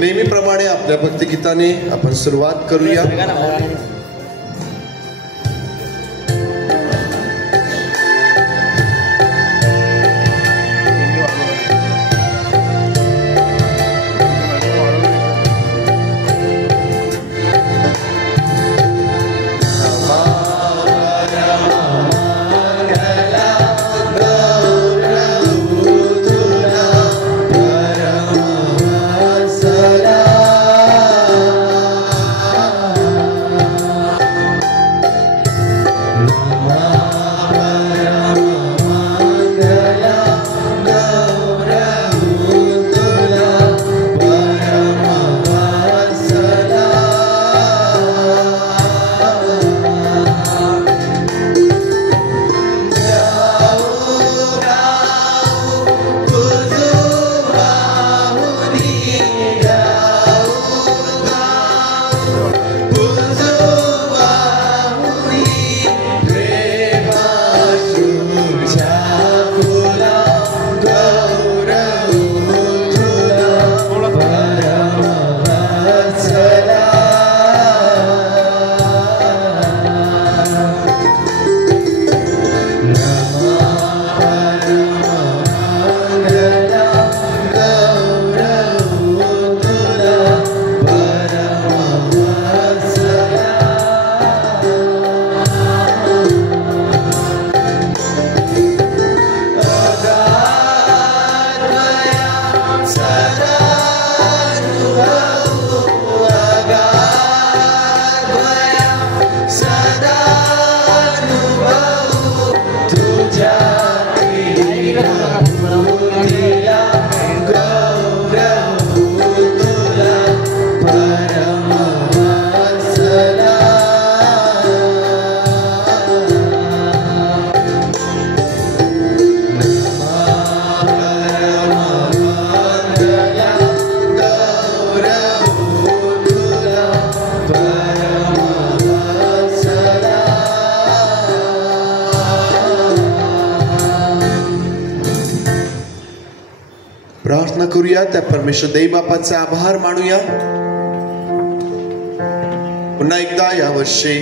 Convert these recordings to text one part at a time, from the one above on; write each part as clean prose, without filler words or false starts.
नेहमीप्रमाणे आपल्या भक्तिगीताने आपण सुरुवात करूया. प्रार्थना करूया. त्या परमेश्वर देव बापाचे आभार मानूया. पुन्हा एकदा या वर्षी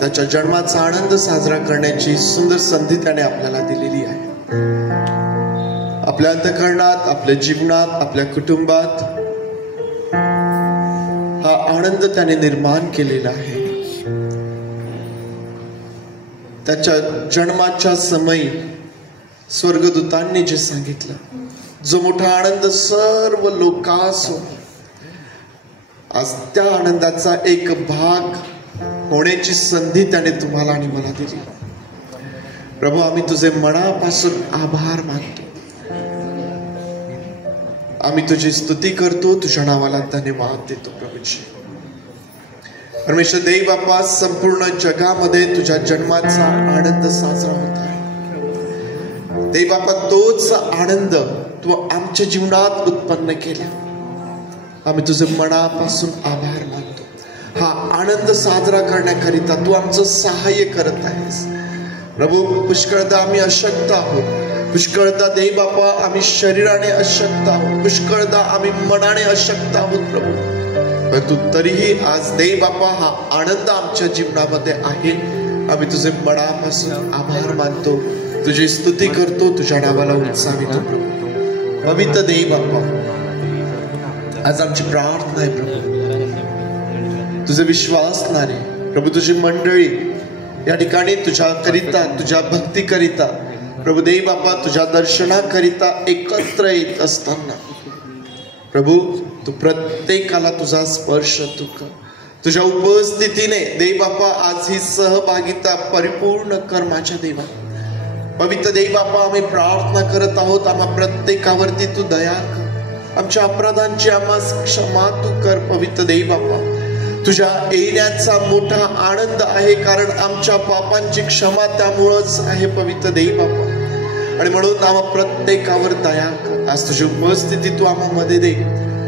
त्याच्या जन्माचा आनंद साजरा करण्याची सुंदर संधी त्याने आपल्याला दिलेली आहे. आपल्या अंतःकरणात, आपल्या जीवनात, आपल्या कुटुंबात हा आनंद त्याने निर्माण केलेला आहे. त्याच्या जन्माच्या समयी स्वर्गदूतांनी जे सांगितलं, जो मोठा आनंद सर्व लोकांस होता, आज त्या आनंदाचा एक भाग होण्याची संधी त्याने तुम्हाला आणि मला दिली. प्रभू, आम्ही तुझे मनापासून आभार मानतो. आम्ही तुझी स्तुती करतो, तुझ्या नावाला धन्यवाद देतो. प्रभूजी परमेश्वर देव बापा, संपूर्ण जगामध्ये तुझ्या जन्माचा आनंद साजरा होत आहे. देव बापा, तोच आनंद तू आमच्या जीवनात उत्पन्न केला. आम्ही तुझे मनापासून आभार मानतो. हा आनंद साजरा करण्याकरिता तू आमचं सहाय्य करत आहेस. प्रभू, पुष्कळदा आम्ही अशक्त आहोत. पुष्कळदा देव बापा आम्ही शरीराने अशक्त आहोत. पुष्कळदा आम्ही मनाने अशक्त आहोत प्रभू. परंतु तरीही आज देव बापा हा आनंद आमच्या जीवनामध्ये आहे. आम्ही तुझे मनापासून आभार मानतो, तुझी स्तुती करतो, तुझ्या नावाला उत्साहितो. प्रभू पवित्र देव बापा, आज आमची प्रार्थना आहे प्रभू, तुझे विश्वासणारे प्रभू, तुझी मंडळी या ठिकाणी तुझ्या करिता, तुझ्या भक्ती करिता प्रभू देव बापा, तुझ्या दर्शनाकरिता एकत्र येत असताना प्रभू तू प्रत्येकाला तुझा स्पर्श तू कर. तुझ्या उपस्थितीने देव बापा आज ही सहभागिता परिपूर्ण कर माझ्या देवा. पवित्र देव बापा, आम्ही प्रार्थना करत आहोत, आम्हा प्रत्येकावरती तू दया कर. आमच्या अपराधांची आम्हास क्षमा तू कर. पवित्र देव बापा, तुझ्या येण्याचा मोठा आनंद आहे, कारण आमच्या पापांची क्षमा त्यामुळेच आहे. पवित्र देव बापा, आणि म्हणून आम्हा प्रत्येकावर दया कर. आज तुझी उपस्थिती तू आम्हामध्ये दे.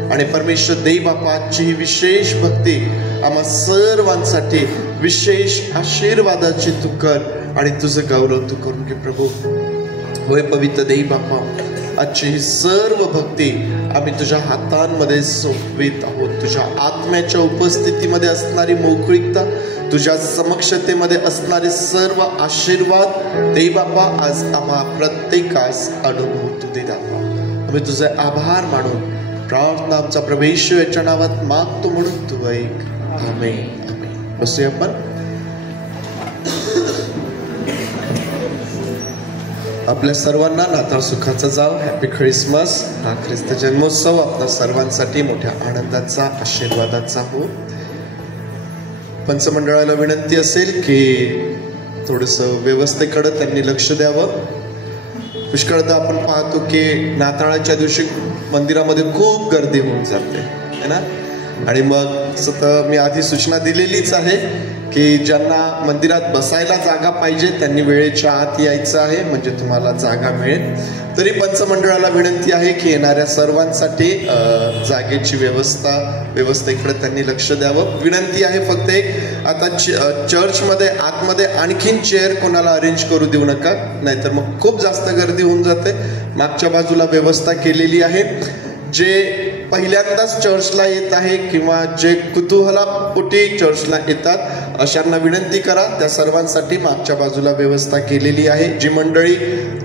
आणि परमेश्वर देव बापा, आजची ही विशेष भक्ती आम्हा सर्वांसाठी विशेष आशीर्वादाची तू कर आणि तुझं गौरव तू करून घे प्रभू. होय पवित्र देव बापा, आजची ही सर्व भक्ती आम्ही तुझ्या हातांमध्ये सोपवित आहोत. तुझ्या आत्म्याच्या उपस्थितीमध्ये असणारी मोकळीकता, तुझ्या समक्षतेमध्ये असणारे सर्व आशीर्वाद देव बाप्पा आज आम्हा प्रत्येकास अनुभव तू दे बाप्पा. आम्ही तुझे आभार मानून प्रार्थना आमचा प्रभू याच्या नावात मागतो म्हणून तू ऐक. आमेन आमेन. बसूया आपण. आपल्या सर्वांना नाताळ सुखाचा जाव. Happy Christmas. हा ख्रिस्त जन्मोत्सव आपल्या सर्वांसाठी मोठ्या आनंदाचा आशीर्वादाचा हो. पंचमंडळाला विनंती असेल की थोडंसं व्यवस्थेकडे त्यांनी लक्ष द्यावं. पुष्कळदा आपण पाहतो की नाताळाच्या दिवशी मंदिरामध्ये खूप गर्दी होऊन जाते है ना. आणि मग स्वतः मी आधी सूचना दिलेलीच आहे की ज्यांना मंदिरात बसायला जागा पाहिजे त्यांनी वेळेच्या आत यायचं आहे, म्हणजे तुम्हाला जागा मिळेल. तरी पंचमंडळाला विनंती आहे की येणाऱ्या सर्वांसाठी जागेची व्यवस्थेकडे त्यांनी लक्ष द्यावं. विनंती आहे फक्त एक, आता चर्चमध्ये आतमध्ये आणखीन चेअर कोणाला अरेंज करू देऊ नका, नाहीतर मग खूप जास्त गर्दी होऊन जाते. मागच्या बाजूला व्यवस्था केलेली आहे. जे पहिल्यांदाच चर्चला येत आहे किंवा जे कुतूहलापोटी चर्चला येतात अशांना विनंती करा, त्या सर्वांसाठी मागच्या बाजूला व्यवस्था केलेली आहे. जी मंडळी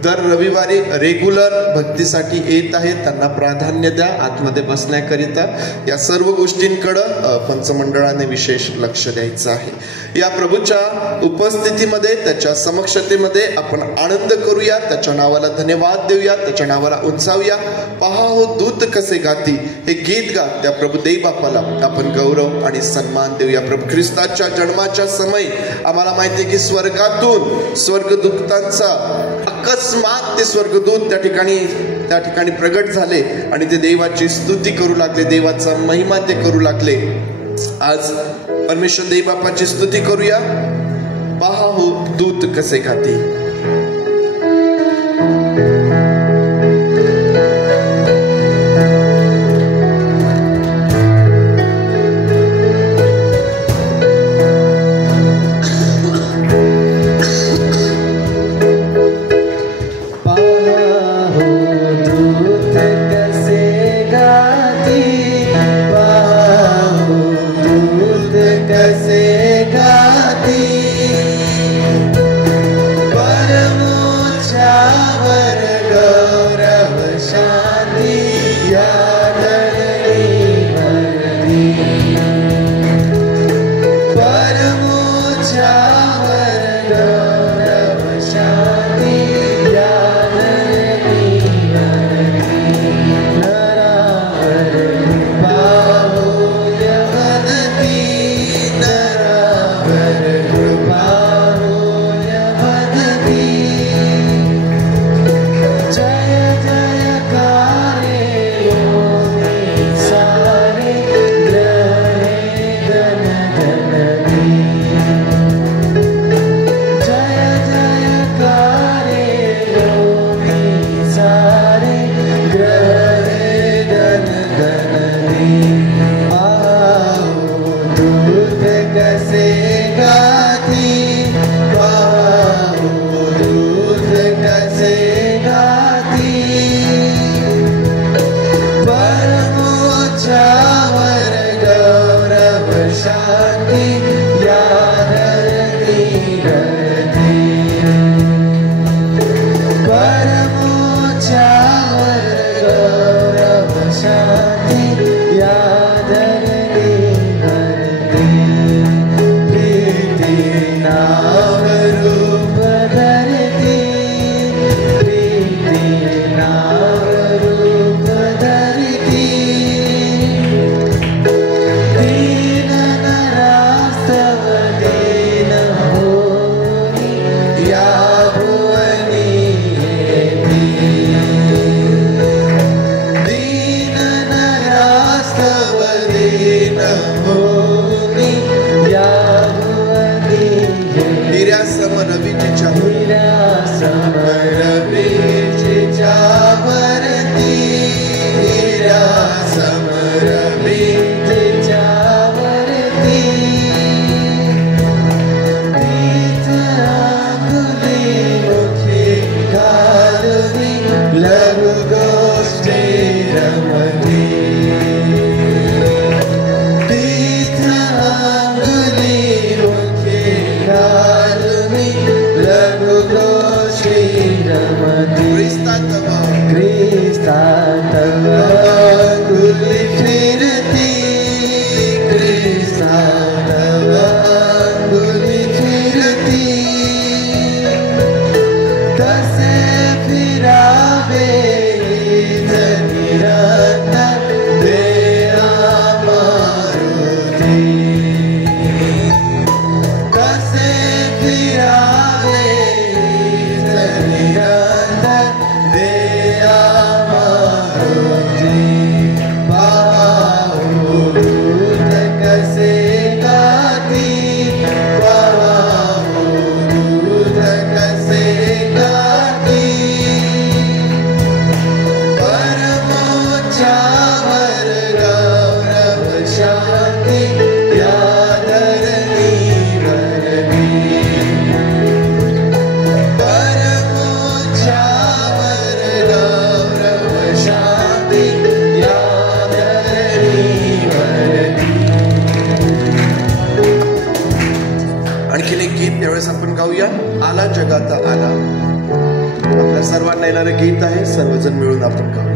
दर रविवारी रेग्युलर भक्तीसाठी येत आहेत त्यांना प्राधान्य द्या आतमध्ये बसण्याकरिता. या सर्व गोष्टींकडं पंचमंडळाने विशेष लक्ष द्यायचं आहे. या प्रभूच्या उपस्थितीमध्ये त्याच्या समक्षतेमध्ये आपण आनंद करूया, त्याच्या नावाला धन्यवाद देऊया, त्याच्या नावाला उंचावूया. पहा हो दूत कसे गाती, हे गीत गात त्या प्रभू देव बाप्पाला आपण गौरव आणि सन्मान देऊया. प्रभू ख्रिस्ताच्या जन्माच्या समय आम्हाला माहिती आहे की स्वर्गातून स्वर्गदूतांचा अकस्मात ते स्वर्गदूत त्या ठिकाणी प्रगट झाले आणि ते देवाची स्तुती करू लागले, देवाचा महिमा ते करू लागले. आज परमेश्वर देव बाप्पाची स्तुती करूया. पहा हो दूत कसे गाती. Let go. जगात आला. आपल्या सर्वांना येणारं गीत आहे, सर्वजण मिळून आपण गाऊया.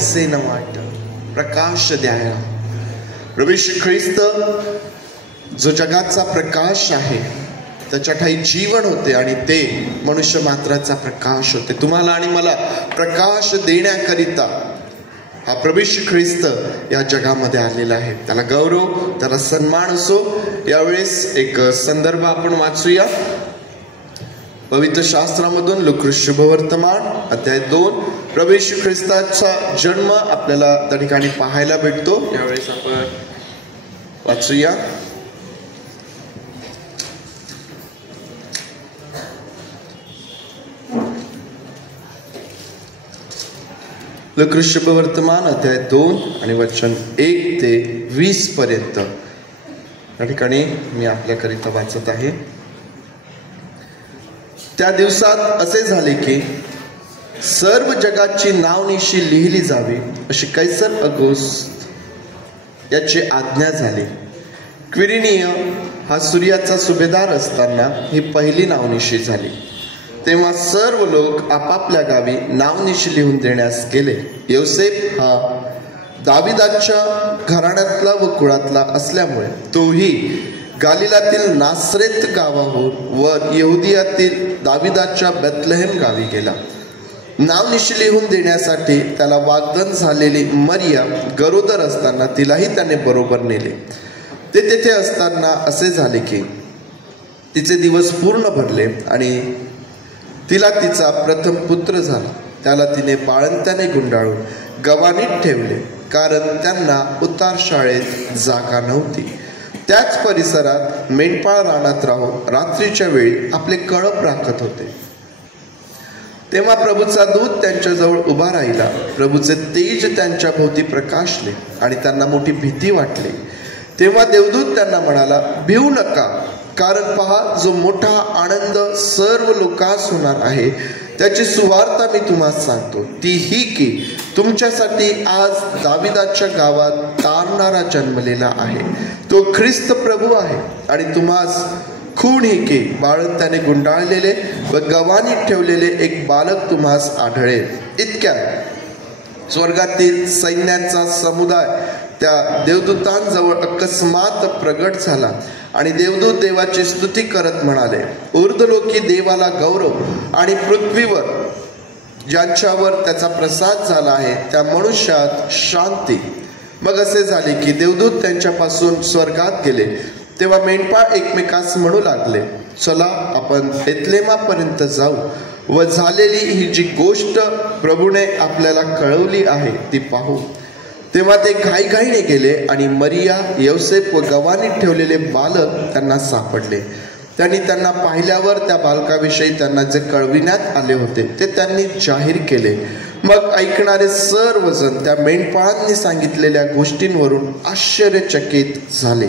दिसेना वाट, प्रकाश द्यायला. प्रभू येशू ख्रिस्त जो जगाचा प्रकाश आहे, त्याच्या ठाई जीवन होते आणि ते मनुष्य मात्राचा प्रकाश होते. तुम्हाला आणि मला प्रकाश देण्याकरिता हा प्रभू येशू ख्रिस्त या जगामध्ये आलेला आहे. त्याला गौरव, त्याला सन्मान असो. यावेळेस एक संदर्भ आपण वाचूया पवित्र शास्त्रामधून. लूका शुभवर्तमान अध्याय 2. प्रभू येशू ख्रिस्ताचा जन्म आपल्याला त्या ठिकाणी पाहायला भेटतो. यावेळेस आपण वाचूया. लूका शुभवर्तमान अध्याय 2 आणि वचन 1 ते 20 पर्यंत या ठिकाणी मी आपल्याकरिता वाचत आहे. त्या दिवसात असे झाले की सर्व जगाची नावनिशी लिहिली जावी अशी कैसर ऑगस्ट याची आज्ञा झाली. क्विरिनिय हा सूर्याचा सुभेदार असताना ही पहिली नावनिशी झाली. तेव्हा सर्व लोक आपापल्या गावी नावनिशी लिहून देण्यास गेले. योसेफ हा दाविदाच्या घराण्यातला व कुळातला असल्यामुळे तोही गालिलातील नासरेत गावाहून व यहुदियातील दाविदाच्या बेथलेहेम गावी गेला. नावनिशी लिहून देण्यासाठी त्याला वाग्दान झालेली मरिया गरोदर असताना तिलाही त्याने बरोबर नेले. ते तेथे असताना असे झाले की तिचे दिवस पूर्ण भरले आणि तिला तिचा प्रथम पुत्र झाला. त्याला तिने बाळंत्याने गुंडाळून गवानीत ठेवले, कारण त्यांना उतार शाळेत जागा नव्हती. त्याच परिसरात मेंढपाळ रानात राहून रात्रीच्या वेळी आपले कळप राखत होते. तेव्हा प्रभूचा दूत त्यांच्याजवळ उभा राहिला. प्रभूचे तेज त्यांच्या भोवती प्रकाशले आणि त्यांना मोठी भीती वाटली. तेव्हा देवदूत त्यांना म्हणाला, भिवू नका, कारण पहा, जो मोठा आनंद सर्व लोकांस होणार आहे त्याची सुवार्ता मी तुम्हाला सांगतो. ती ही की तुमच्यासाठी आज दाविदाच्या गावात तारणारा जन्मलेला आहे. तो ख्रिस्त प्रभू आहे. आणि तुम्हास खूण ही की बाळंत्याने गुंडाळलेले व गवानीत ठेवलेले एक बालक तुम्हास आढळेल. इतक्यात स्वर्गातील सैन्यांचा समुदाय त्या देवदूतांजवळ अकस्मात प्रगट झाला आणि देवदूत देवाची स्तुती करत म्हणाले, ऊर्ध्वलोकी देवाला गौरव आणि पृथ्वीवर ज्यांच्यावर त्याचा प्रसाद झाला आहे त्या मनुष्यात शांती. मग असे झाले की देवदूत त्यांच्यापासून स्वर्गात गेले. तेव्हा मेंढपाळ एकमेकास म्हणू लागले, चला आपण बेथलेहेमापर्यंत जाऊ व झालेली ही जी गोष्ट प्रभूने आपल्याला कळवली आहे ती पाहू. तेव्हा ते घाईघाईने गेले आणि मरिया, योसेफ व गवानीत ठेवलेले बालक त्यांना सापडले. त्यांनी त्यांना पाहिल्यावर त्या बालकाविषयी त्यांना जे कळविण्यात आले होते ते त्यांनी जाहीर केले. मग ऐकणारे सर्वजण त्या मेंढपाळांनी सांगितलेल्या गोष्टींवरून आश्चर्यचकित झाले.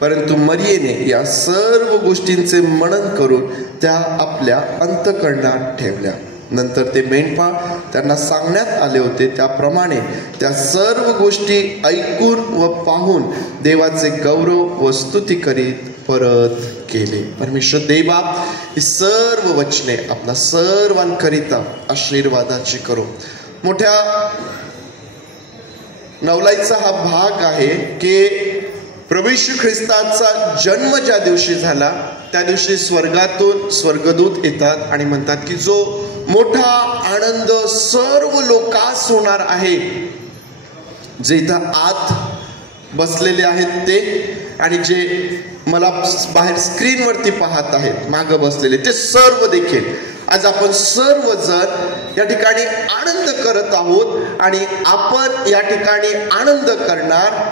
परंतु मरियेने या सर्व गोष्टींचे मनन करून त्या आपल्या अंतःकरणात ठेवल्या. नंतर ते मेंढपाळ त्यांना सांगण्यात आले होते त्याप्रमाणे त्या सर्व गोष्टी ऐकून व पाहून देवाचे गौरव व स्तुती करीत परत केले. परमेश्वर देवा ही सर्व वचने आपल्या सर्वांकरिता आशीर्वादाची करो. मोठ्या नवलाईचा हा भाग आहे की प्रभू येशू ख्रिस्ताचा जन्म ज्या दिवशी झाला त्या दिवशी स्वर्गातून स्वर्गदूत येतात आणि म्हणतात की जो मोठा आनंद सर्व लोकांस होणार आहे. जे इथं आत बसलेले आहेत ते आणि जे मला बाहेर स्क्रीनवरती पाहत आहेत मागं बसलेले ते सर्व देखील आज आपण सर्वजण या ठिकाणी आनंद करत आहोत आणि आपण या ठिकाणी आनंद करणार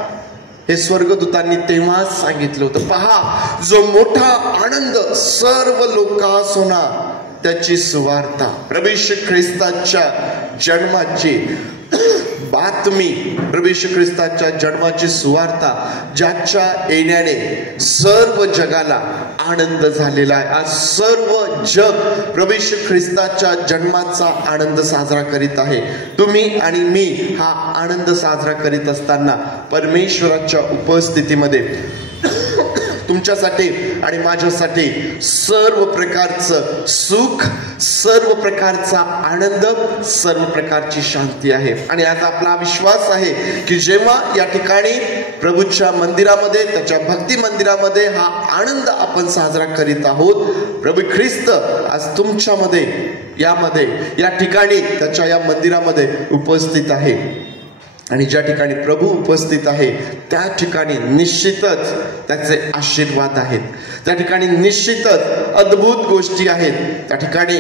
हे स्वर्गदूतांनी तेव्हाच सांगितलं होतं. पहा, जो मोठा आनंद सर्व लोकांस होणार त्याची सुवार्ता. प्रभू येशू ख्रिस्ताच्या जन्माची बातमी, प्रभू येशू ख्रिस्ताच्या जन्माची सुवार्ता ज्याच्या येण्याने सर्व जगाला आनंद झालेला आहे. आज सर्व जग प्रभू येशू ख्रिस्ताच्या जन्माचा आनंद साजरा करीत आहे. तुम्ही आणि मी हा आनंद साजरा करीत असताना परमेश्वराच्या उपस्थितीमध्ये तुमच्यासाठी आणि माझ्यासाठी सर्व प्रकारचं सुख, सर्व प्रकारचा आनंद, सर्व प्रकारची शांती आहे. आणि आज आपला विश्वास आहे की जेव्हा या ठिकाणी प्रभूच्या मंदिरामध्ये, त्याच्या भक्ती मंदिरामध्ये हा आनंद आपण साजरा करीत आहोत, प्रभू ख्रिस्त आज तुमच्यामध्ये, यामध्ये, या ठिकाणी, त्याच्या या मंदिरामध्ये उपस्थित आहे. आणि ज्या ठिकाणी प्रभू उपस्थित आहे त्या ठिकाणी निश्चितच त्याचे आशीर्वाद आहेत, त्या ठिकाणी निश्चितच अद्भुत गोष्टी आहेत, त्या ठिकाणी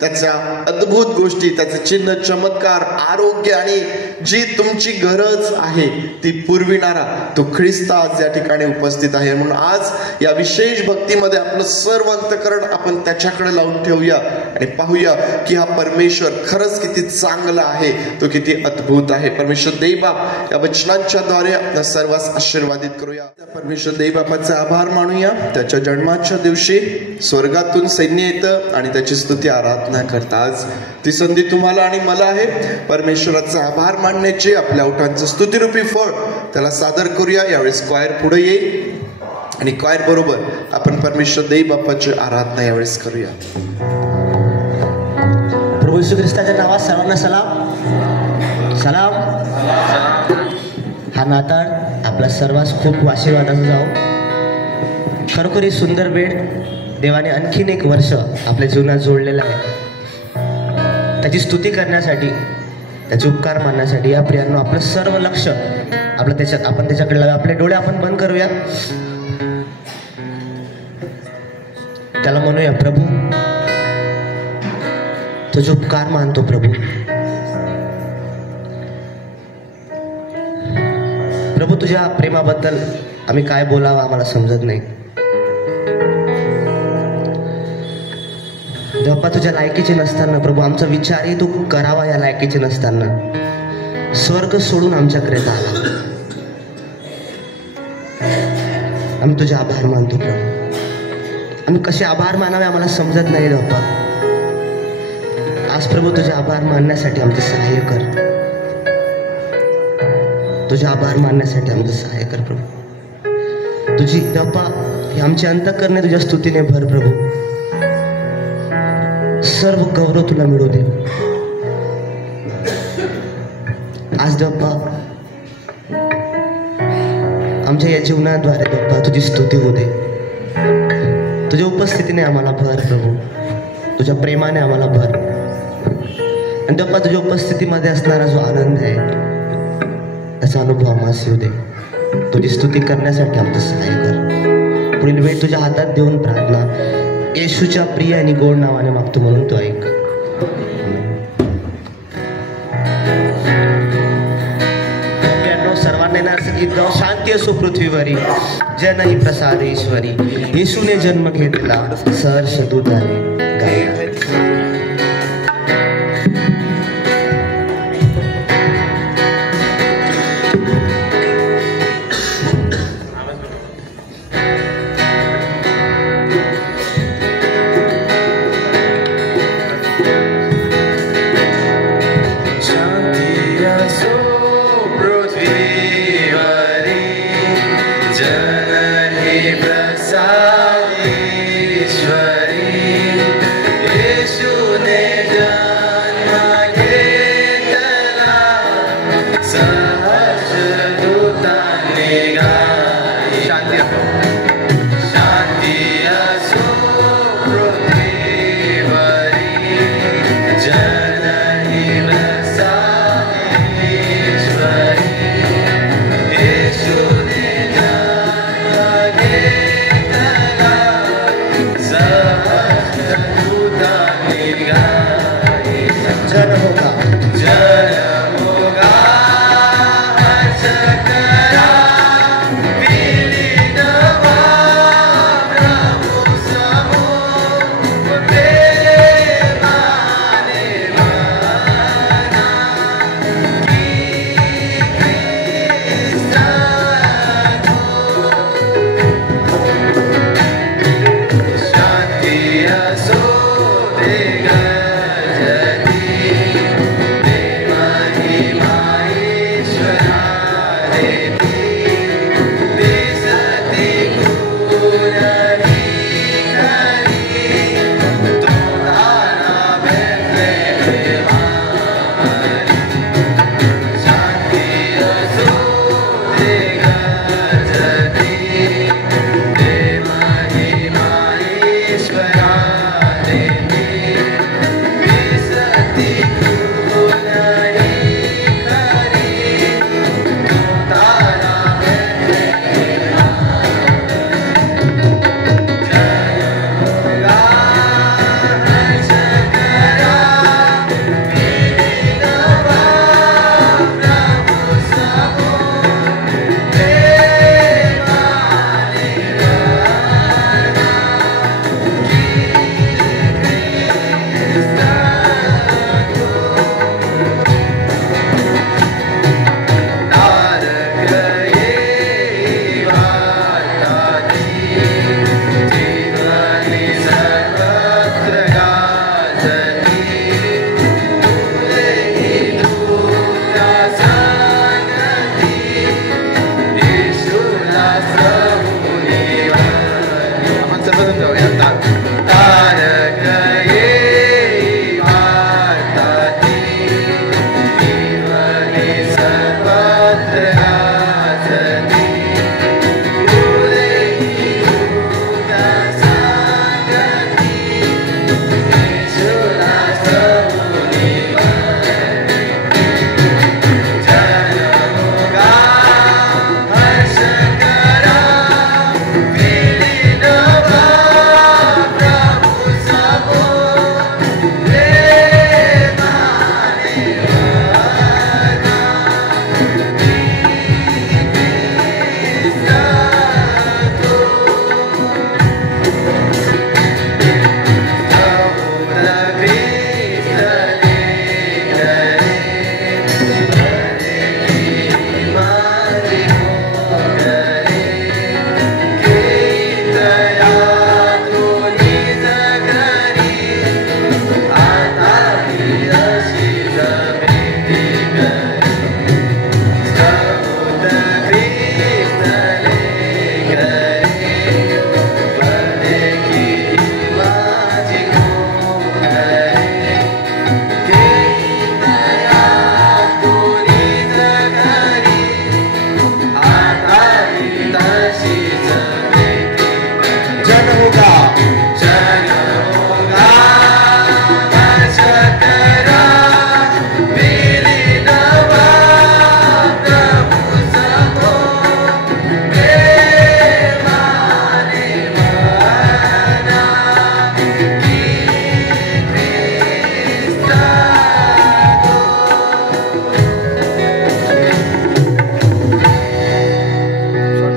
त्याच्या अद्भुत गोष्टी, त्याचे चिन्ह, चमत्कार, आरोग्य आणि जी तुमची गरज आहे ती पुरविणारा तो ख्रिस्त आज या ठिकाणी उपस्थित आहे. म्हणून आज या विशेष भक्तीमध्ये आपलं सर्व अंतःकरण आपण त्याच्याकडे लावून ठेवूया आणि पाहूया की हा परमेश्वर खरंच किती चांगला आहे, तो किती अद्भुत आहे. परमेश्वर देव बाप या वचनांच्या द्वारे आपल्या सर्वांस आशीर्वादित करूया. परमेश्वर देव बापाचे आभार मानूया. त्याच्या जन्माच्या दिवशी स्वर्गातून सैन्य येतं आणि त्याची स्तुती आराधना करतात. आज ती संधी तुम्हाला आणि मला आहे परमेश्वराचा आभार मानण्याची. आपल्या ओठांचं स्तुतिरूपी फळ त्याला सादर करूया. यावेळेस क्वायर पुढे येईल आणि क्वायर बरोबर आपण परमेश्वर देव बापाची आराधना यावेळेस करूया. प्रभू येशू ख्रिस्ताच्या नावात सर्वांना सलाम. सलाम. हा नाताळ आपला सर्वांस खूप आशीर्वादाचा जाओ. खरोखर ही सुंदर वेळ देवाने आणखीन एक वर्ष आपल्या जीवनात जोडलेलं आहे. त्याची स्तुती करण्यासाठी, त्याचे उपकार मानण्यासाठी या प्रियांनो आपलं सर्व लक्ष आपण त्याच्याकडे लावूया. आपले डोळे आपण बंद करूया. त्याला म्हणूया, प्रभू तुझे उपकार मानतो. प्रभू तुझ्या प्रेमाबद्दल आम्ही काय बोलावं आम्हाला समजत नाही. देवा तुझ्या लायकीचे नसताना, प्रभू आमचा विचारही तू करावा या लायकीचे नसताना स्वर्ग सोडून आमच्याकडे आला. आम्ही तुझे आभार मानतो प्रभू. आम्ही कसे आभार मानावे आम्हाला समजत नाही देवा. आज प्रभू तुझे आभार मानण्यासाठी आमचे सहाय्य कर. तुझे आभार मानण्यासाठी आमचं सहाय्य कर प्रभू. तुझी देवा ही आमची अंतःकरणे तुझ्या स्तुतीने भर प्रभू. सर्व गौरव तुला मिळू दे. आज देवा आमच्या या जीवनाद्वारे देवा तुझी स्तुती होऊ दे. तुझ्या उपस्थितीने आम्हाला भर प्रभू. तुझ्या प्रेमाने आम्हाला भर. आणि देवा तुझ्या उपस्थितीमध्ये असणारा जो आनंद आहे त्याचा अनुभव आम्हाला येऊ दे. तुझी स्तुती करण्यासाठी आमचं सहाय्य कर. पुढील वेळ तुझ्या हातात देऊन प्रार्थना येशूच्या प्रिय आणि गोड नावाने मागतो म्हणून तो ऐक. सर्वांना असं गीत गाव. शांती असो पृथ्वीवरी, जनही प्रसाद ईश्वरी, येशूने जन्म घेतला सहर्ष दूताने गायला.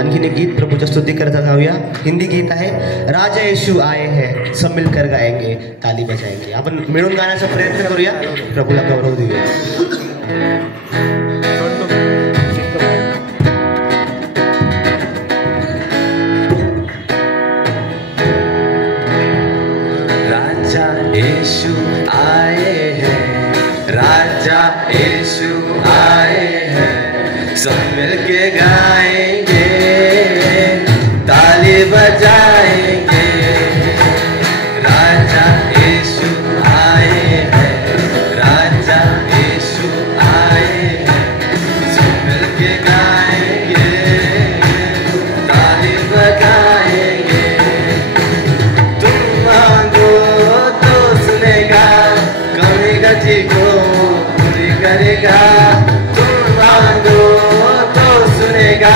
आणखीन एक गीत प्रभूच्या स्तुती करता गाऊया. हिंदी गीत आहे, राजा येशू आए हैं, सब मिलकर गाएंगे, ताली बजाएंगे. आपण मिळून गाण्याचा प्रयत्न करूया, प्रभूला गौरव देऊया. राजा यीशु आए हैं, राजा यीशु आए हैं, सब मिलके गाएंगे, ताली बजाएंगे. राजा यीशु आए हैं, राजा यीशु आए हैं, सब मिलके गाएंगे, ताली बजाएंगे. तुम मांगो तो सुनेगा, कमी गति को पूरी करेगा. तुम मांगो तो सुनेगा,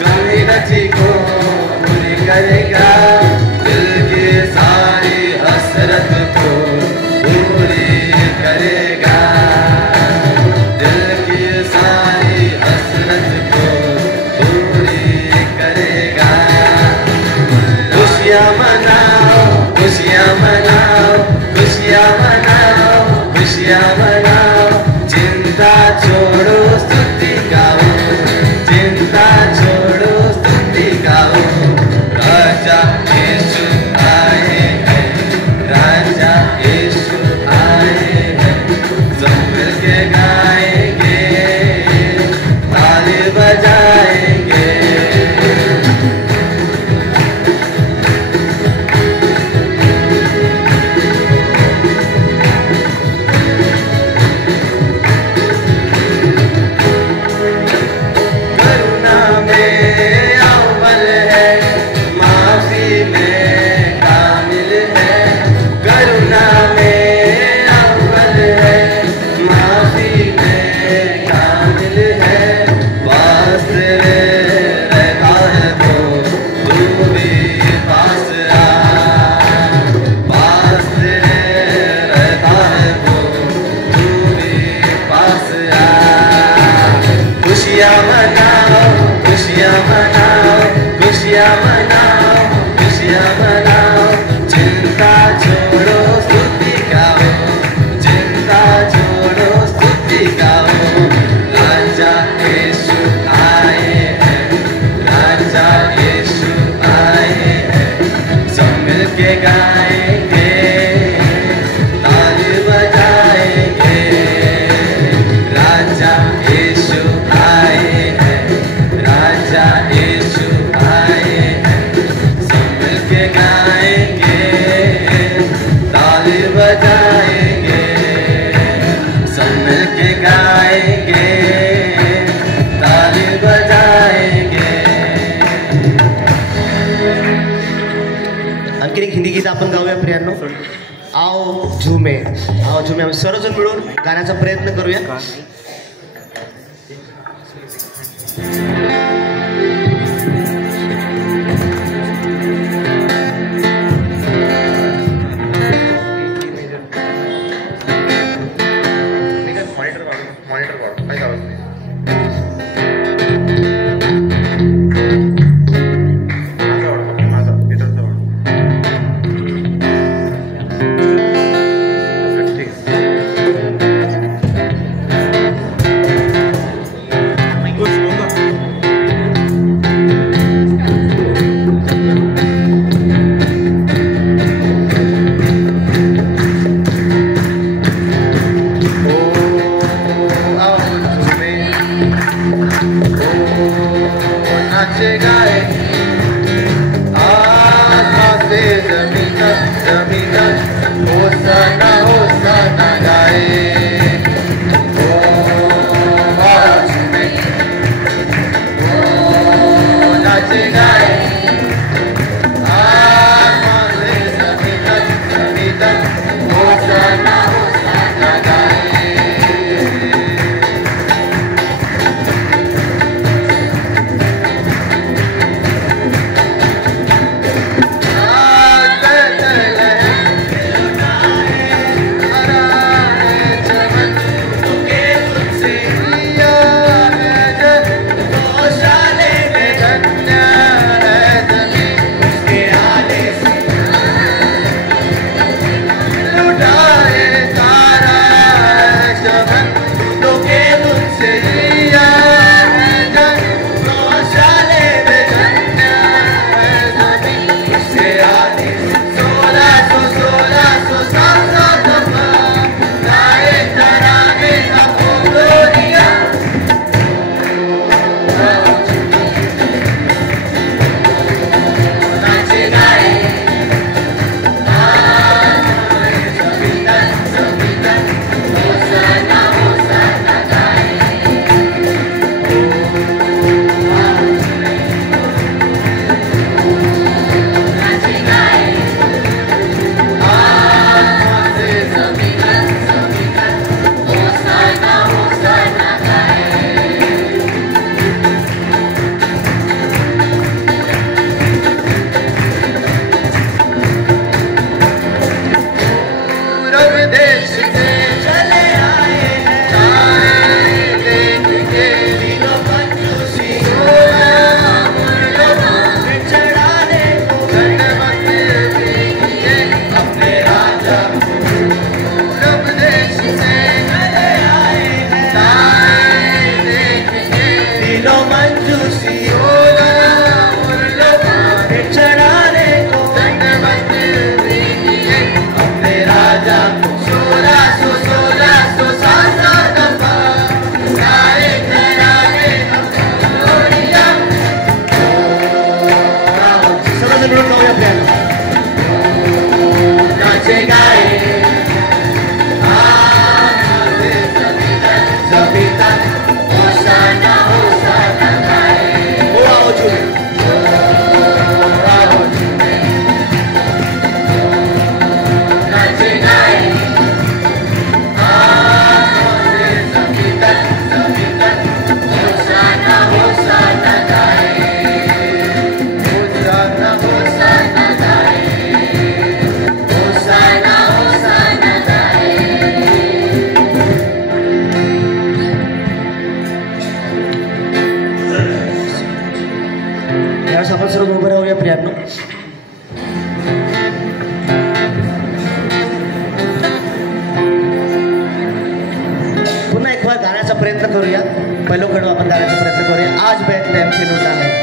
कमी गति को पूरी करेगा. दिल की सारी हसरत को पूरी करेगा, दिल की सारी हसरत को पूरी करेगा. खुशियाँ मनाओ, खुशियाँ मनाओ, खुशियाँ मनाओ, खुशियाँ मनाओ. चिंता छोड़ो स्तुति गाओ, चिंता छोड़ो स्तुति गाओ. राजा यीशु आए हैं, राजा यीशु आए हैं, सब मिलके गाएंगे, ताली बजाएंगे. करुणा में अव्वल है, माफी में कामिल है. करुणा में अव्वल है, माफी में कामिल है. पास रहता है वो, तू भी पास आ. पास रहता है वो, तू भी पास आ. खुशियाँ मनाओ, खुशियाँ मनाओ, खुशियाँ मनाओ, खुशियाँ मनाओ. चिंता छोड़ो स्तुति गाओ, चिंता छोड़ो स्तुति गाओ. राजा यीशु आए हैं, राजा यीशु आए हैं, सब मिलके गाएंगे, ताली बजाएंगे. राजा यीशु आए हैं, राजा यीशु आए हैं, सब मिलके गाएंगे, ताली बजाएंगे. सब मिलके गाएंगे, ताली बजाएंगे. आणखीन एक हिंदी गीत आपण गाऊया प्रियांनो. आओ झुमे, आओ झुमे. आम्ही सर्वजण मिळून गाण्याचा प्रयत्न करूया. त्यावेळेस आपण सर्व उभं राहूया प्रियांनो. पुन्हा एक वेळ गाण्याचा प्रयत्न करूया. पहिलोकडं आपण गाण्याचा प्रयत्न करूया. आज बेथलेहम की लूटा है.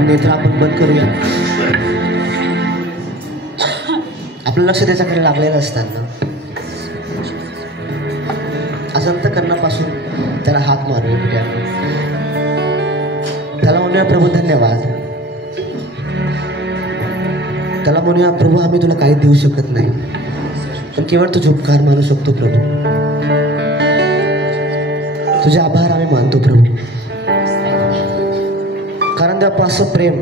नेत्र आपण बंद करूया. आपलं लक्ष त्याच्याकडे लागलेलं असताना असं अंतःकरणापासून त्याला हात मारूया. त्याला म्हणूया प्रभू धन्यवाद. त्याला म्हणूया प्रभू आम्ही तुला काही देऊ शकत नाही, पण केवळ तुझे उपकार मानू शकतो प्रभू. तुझे आभार आम्ही मानतो प्रभू, कारण देवा असं प्रेम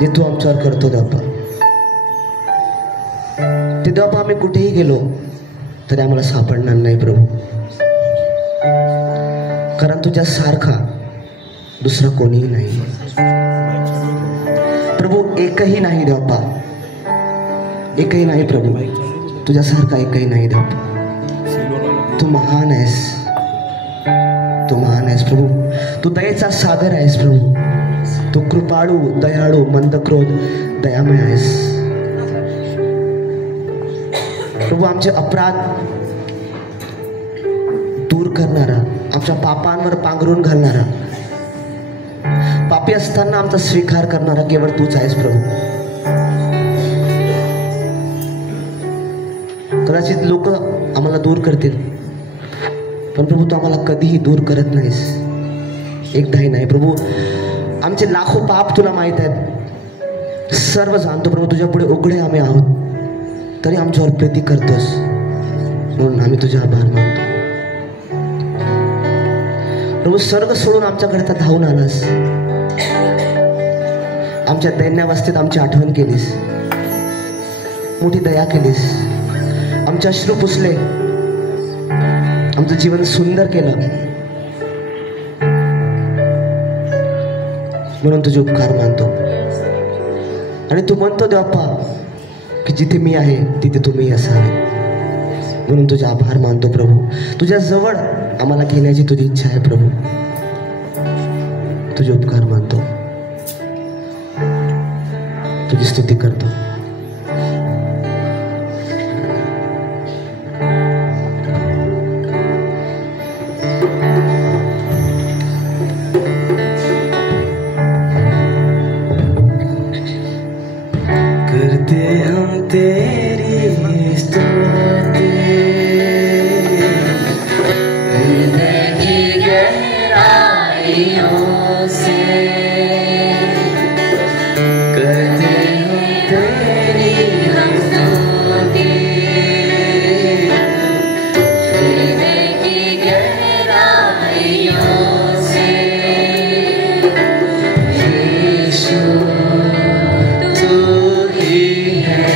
जे तू आमच्यावर करतो देवा, ते देवा आम्ही कुठेही गेलो तरी आम्हाला सापडणार नाही प्रभू, कारण तुझ्यासारखा दुसरा कोणीही नाही प्रभू. एकही नाही देवा, एकही नाही प्रभू, तुझ्यासारखा एकही नाही देवा. तू महान आहेस, तू महान आहेस प्रभू. तू दयेचा सागर आहेस प्रभू. तू कृपाळू, दयाळू, मंदक्रोध, दयामय आहेस प्रभू. आमचे अपराध दूर करणारा, आमच्या पापांवर पांघरून घालणारा, पापी असताना आमचा स्वीकार करणारा केवळ तूच आहेस प्रभू. कदाचित लोक आम्हाला दूर करतील, पण प्रभू तू आम्हाला कधीही दूर करत नाहीस, एकदाही नाही प्रभू. आमचे लाखो पाप तुला माहीत आहेत, सर्व जाणतो प्रभू. तुझ्या पुढे उघडे आम्ही आहोत, तरी आमच्यावर प्रीती करतोस, म्हणून आम्ही तुझे आभार मानतो प्रभू. स्वर्ग सोडून आमच्याकडे तर धावून आलास, आमच्या दैन्यावस्थेत आमची आठवण केलीस, मोठी दया केलीस, आमचे अश्रू पुसले, आमचं जीवन सुंदर केलं, म्हणून तुझे उपकार मानतो. आणि तू म्हणतो देवप्पा की जिथे मी आहे तिथे तुम्ही असावे. म्हणून तुझे आभार मानतो प्रभू. तुझ्या जवळ आम्हाला घेण्याची तुझी इच्छा आहे प्रभू. तुझे उपकार मानतो, तुझी स्तुती करतो. करते हम तेरी स्तुति, हृदय की गहराइयों से करते हम तेरी स्तुति, हृदय की गहराइयों से यीशु तू ही है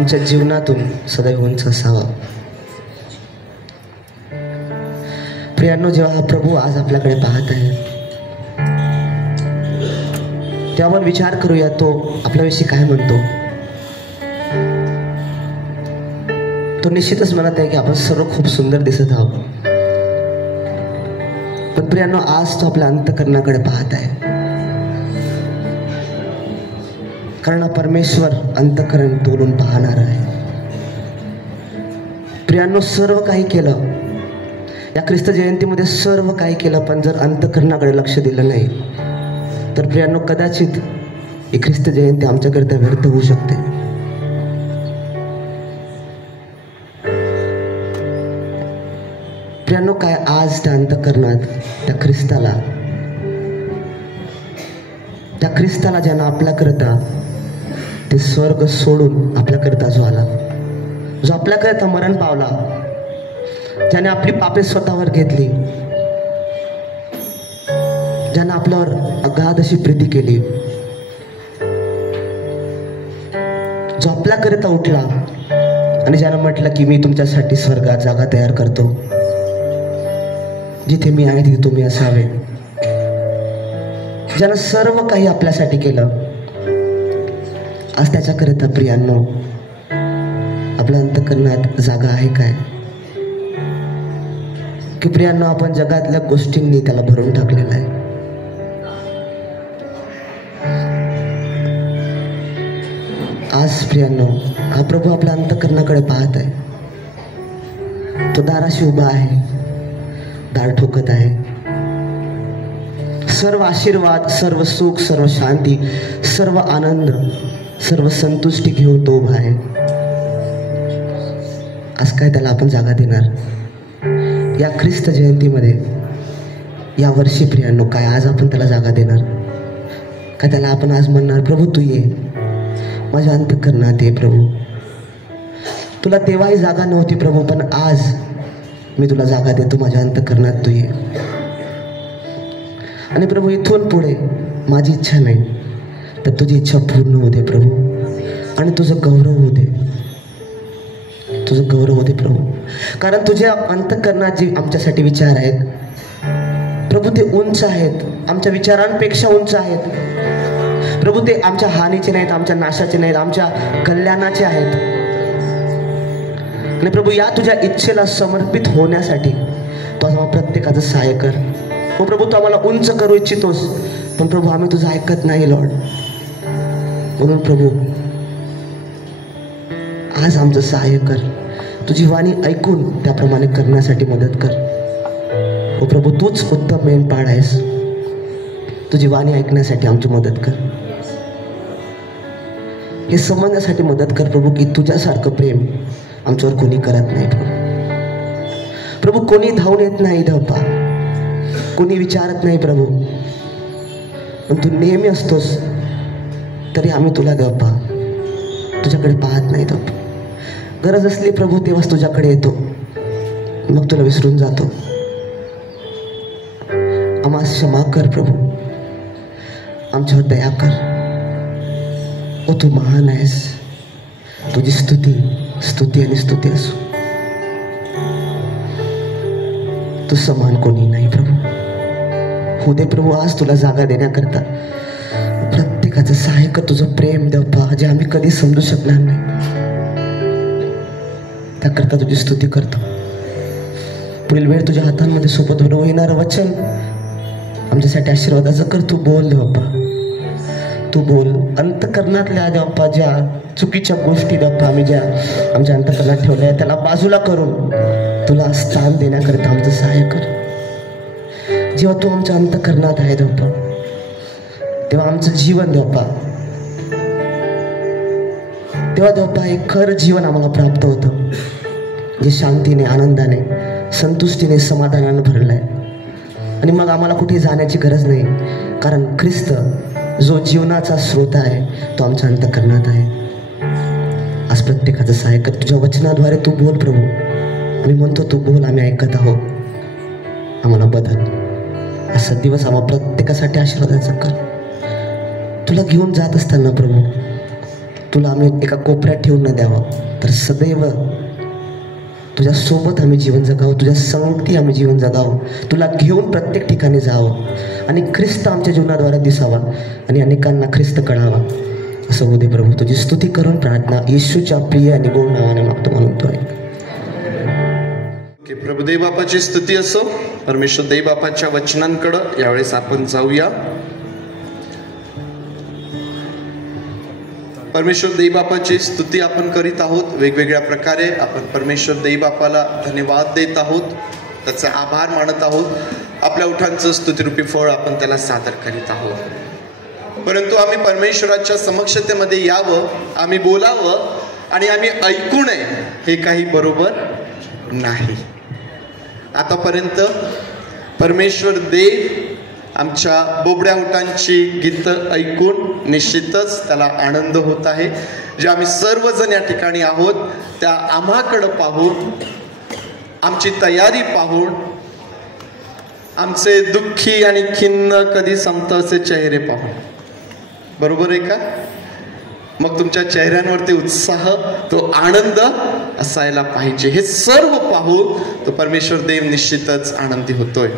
आमच्या जीवनातून सदैव उंच असावा. प्रियांनो, जेव्हा हा प्रभू आज आपल्याकडे पाहत आहे तेव्हा आपण विचार करूया तो आपल्याविषयी काय म्हणतो. तो निश्चितच म्हणत आहे की आपण सर्व खूप सुंदर दिसत आहोत. पण प्रियांनो, आज तो आपल्या अंतःकरणाकडे पाहत आहे. कारण परमेश्वर अंतःकरण तोलून पाहणार आहे. प्रियांनो, सर्व काही केलं या ख्रिस्त जयंतीमध्ये, सर्व काही केलं, पण जर अंतःकरणाकडे लक्ष दिलं नाही तर प्रियांनो, कदाचित ही ख्रिस्त जयंती आमच्याकरिता व्यर्थ होऊ शकते. प्रियांनो, काय आज त्या अंतःकरणात त्या ख्रिस्ताला ज्यानं आपल्याकरता ते स्वर्ग सोडून आपल्याकरता जो आला, जो आपल्याकरता मरण पावला, ज्याने आपली पापे स्वतःवर घेतली, ज्यानं आपल्यावर अगाध अशी प्रीती केली, जो आपल्याकरता उठला आणि ज्यानं म्हटलं की मी तुमच्यासाठी स्वर्गात जागा तयार करतो, जिथे मी आहे तिथे तुम्ही असावे, ज्यानं सर्व काही आपल्यासाठी केलं. आज त्याच्याकरता प्रियांनो आपल्या अंतःकरणात जागा आहे काय? की प्रियांनो, आपण जगातल्या गोष्टींनी त्याला भरून टाकलेलं आहे. आज प्रियांनो, हा प्रभू आपल्या अंतःकरणाकडे पाहत आहे. तो दाराशी उभा आहे, दार ठोकत आहे. सर्व आशीर्वाद, सर्व सुख, सर्व शांती, सर्व आनंद, सर्व संतुष्टी घेऊन तो उभा आहे. आज काय त्याला आपण जागा देणार? या ख्रिस्त जयंतीमध्ये, या वर्षी प्रियांनो, काय आज आपण त्याला जागा देणार? काय त्याला आपण आज म्हणणार, प्रभू तू ये माझ्या अंतःकरणात, ये प्रभू. तुला तेव्हाही जागा नव्हती प्रभू, पण आज मी तुला जागा देतो, माझ्या अंतःकरणात तू ये. आणि प्रभू, इथून पुढे माझी इच्छा नाही तर तुझी इच्छा पूर्ण होऊ दे प्रभू, आणि तुझं गौरव होऊ दे, तुझं गौरव होते प्रभू. कारण तुझ्या अंतःकरणात जे आमच्यासाठी विचार आहेत प्रभू, ते उंच आहेत, आमच्या विचारांपेक्षा उंच आहेत प्रभू. ते आमच्या हानीचे नाहीत, आमच्या नाशाचे नाहीत, आमच्या कल्याणाचे आहेत. आणि प्रभू, या तुझ्या इच्छेला समर्पित होण्यासाठी तू आम्हाला प्रत्येकाचं सहाय्य कर. हो प्रभू, तू आम्हाला उंच करू इच्छितोस, पण प्रभू आम्ही तुझं ऐकत नाही लॉर्ड. म्हणून प्रभू आज आमचं सहाय्य कर. तुझी वाणी ऐकून त्याप्रमाणे करण्यासाठी मदत कर. हो प्रभू, तूच उत्तम मेंढपाळ आहेस. तुझी वाणी ऐकण्यासाठी आमची मदत कर. हे समजण्यासाठी मदत कर प्रभू की तुझ्यासारखं प्रेम आमच्यावर कोणी करत नाही प्रभू. प्रभू, कोणी धावून येत नाही धप्पा, कोणी विचारत नाही प्रभू, पण तू नेहमी असतोस. तरी आम्ही तुला धप्पा तुझ्याकडे पाहत नाही धप्पा. गरज असली प्रभू तेव्हाच तुझ्याकडे येतो, मग तुला विसरून जातो. आम्हाला क्षमा कर प्रभू, आमच्यावर दया कर. ओ तू महान आहेस, तुझी स्तुती स्तुती आणि स्तुती असो. तू समान कोणी नाही प्रभू. हो दे प्रभू, आज तुला जागा देण्याकरता प्रत्येकाचं सहाय्य कर. तुझं प्रेम देवा जे आम्ही कधी समजू शकणार नाही, त्याकरता तुझी स्तुती करतो. पुढील वेळ तुझ्या हातांमध्ये सोबत बरोबर येणारं वचन आमच्यासाठी आशीर्वादाचं कर. तू बोल देवा, तू बोल. अंतःकरणातल्या देवा ज्या चुकीच्या गोष्टी देवा आम्ही ज्या आमच्या अंतःकरणात ठेवल्या त्याला बाजूला करून तुला स्थान देण्याकरता आमचं सहाय्य कर. जेव्हा तू आमच्या अंतःकरणात आहे देवा, तेव्हा आमचं जीवन देवा, तेव्हा देवा एक खरं जीवन आम्हाला प्राप्त होतं, जे शांतीने, आनंदाने, संतुष्टीने, समाधानाने भरलं आहे. आणि मग आम्हाला कुठे जाण्याची गरज नाही, कारण ख्रिस्त जो जीवनाचा स्रोत आहे तो आमच्या अंतःकरणात आहे. आज प्रत्येकाचं सहाय्य कर. तुझ्या वचनाद्वारे तू बोल प्रभू. आम्ही म्हणतो तू बोल, आम्ही ऐकत आहोत. आम्हाला बदल. असा दिवस आम्हाला प्रत्येकासाठी आशीर्वादाचा कर. तुला घेऊन जात असताना प्रभू तुला आम्ही एका कोपऱ्यात ठेवून न द्यावं, तर सदैव तुझ्या सोबत आम्ही जीवन जगावं, तुझ्या संगती आम्ही जीवन जगावं, तुला घेऊन प्रत्येक ठिकाणी जावं आणि ख्रिस्त आमच्या जीवनाद्वारे दिसावा आणि अनेकांना ख्रिस्त कळावा. असं होऊ दे प्रभू. तुझी स्तुती करून प्रार्थना येशूच्या प्रिय आणि गोड नावाने मागतो म्हणून तो आहे. प्रभुदेव बापाची स्तुती असो. परमेश्वर देव बापाच्या वचनांकडं यावेळेस आपण जाऊया. परमेश्वर देव बापाची स्तुती आपण करीत आहोत. वेगवेगळ्या प्रकारे आपण परमेश्वर देव बापाला धन्यवाद देत आहोत, त्याचा आभार मानत आहोत. आपल्या ओठांचं स्तुतिरूपी फळ आपण त्याला सादर करीत आहोत. परंतु आम्ही परमेश्वराच्या समक्षतेमध्ये यावं, आम्ही बोलावं आणि आम्ही ऐकू नये हे काही बरोबर नाही. आतापर्यंत परमेश्वर देव आमच्या बोबड्या ओठांची गीतं ऐकून निश्चितच त्याला आनंद होत आहे. जे आम्ही सर्वजण या ठिकाणी आहोत त्या आम्हाकडं पाहून, आमची तयारी पाहून, आमचे दुःखी आणि खिन्न कधी संपतं असे चेहरे पाहून, बरोबर आहे का? मग तुमच्या चेहऱ्यांवरती उत्साह, तो आनंद असायला पाहिजे. हे सर्व पाहून तो परमेश्वर देव निश्चितच आनंदी होतोय.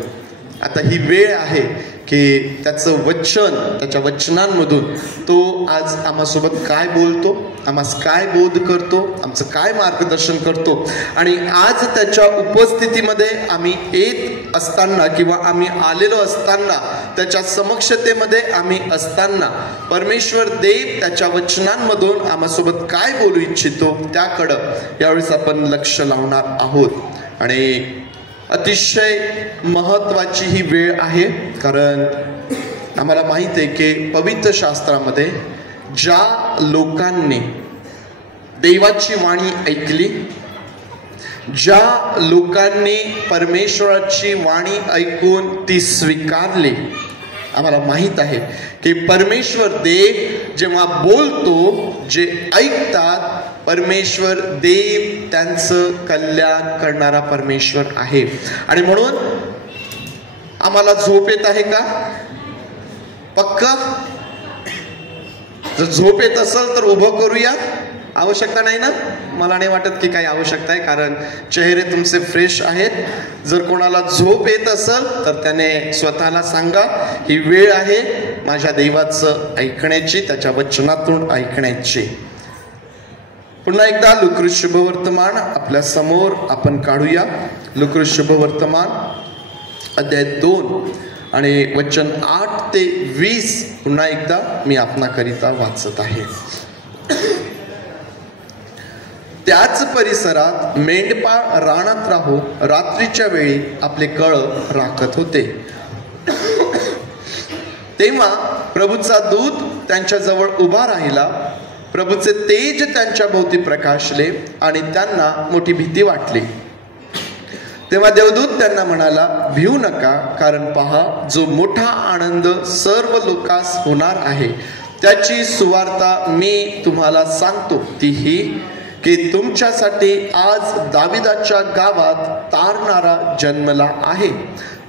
आता ही वेळ आहे की त्याचं वचन, त्याच्या वचनांमधून तो आज आम्हासोबत काय बोलतो, आम्हास काय बोध करतो, आमचं काय मार्गदर्शन करतो. आणि आज त्याच्या उपस्थितीमध्ये आम्ही येत असताना किंवा आम्ही आलेलो असताना, त्याच्या समक्षतेमध्ये आम्ही असताना परमेश्वर देव त्याच्या वचनांमधून आम्हासोबत काय बोलू इच्छितो त्याकडं यावेळेस आपण लक्ष लावणार आहोत. आणि अतिशय महत्त्वाची ही वेळ आहे, कारण आम्हाला माहिती आहे की पवित्र शास्त्रामध्ये ज्या लोकांनी देवाची वाणी ऐकली, ज्या लोकांनी परमेश्वराची वाणी ऐकून ती स्वीकारली, आम्हाला माहीत आहे की परमेश्वर देव जेव्हा बोलतो, जे ऐकतात, परमेश्वर देव त्यांचं कल्याण करणारा परमेश्वर आहे. आणि म्हणून आम्हाला झोप येत आहे का? पक्का? जर झोप येत असेल तर उभं करूया. आवश्यकता नाही ना? मला नाही वाटत की काही आवश्यकता आहे, कारण चेहरे तुमचे फ्रेश आहेत. जर कोणाला झोप येत असेल तर त्याने स्वतःला सांगा, ही वेळ आहे माझ्या देवाचं ऐकण्याची, त्याच्या वचनातून ऐकण्याची. पुन्हा एकदा लुका शुभवर्तमान आपल्या समोर आपण काढूया. लुका शुभवर्तमान अध्याय 2 आणि वचन 8 ते 20 पुन्हा एकदा मी आपणाकरिता वाचत आहे. त्याच परिसरात मेंढपाळ रानात राहून रात्रीच्या वेळी आपले कळप राखत होते. तेव्हा प्रभूचा दूत त्यांच्या जवळ उभा राहिला. प्रभूचे तेज त्यांच्या भोवती प्रकाशले आणि त्यांना मोठी भीती वाटली. तेव्हा देवदूत त्यांना म्हणाला, भिऊ नका, कारण पहा, जो मोठा आनंद सर्व लोकांस होणार आहे त्याची सुवार्ता मी तुम्हाला सांगतो, ती ही की तुमच्यासाठी आज दाविदाच्या गावात तारणारा जन्मला आहे.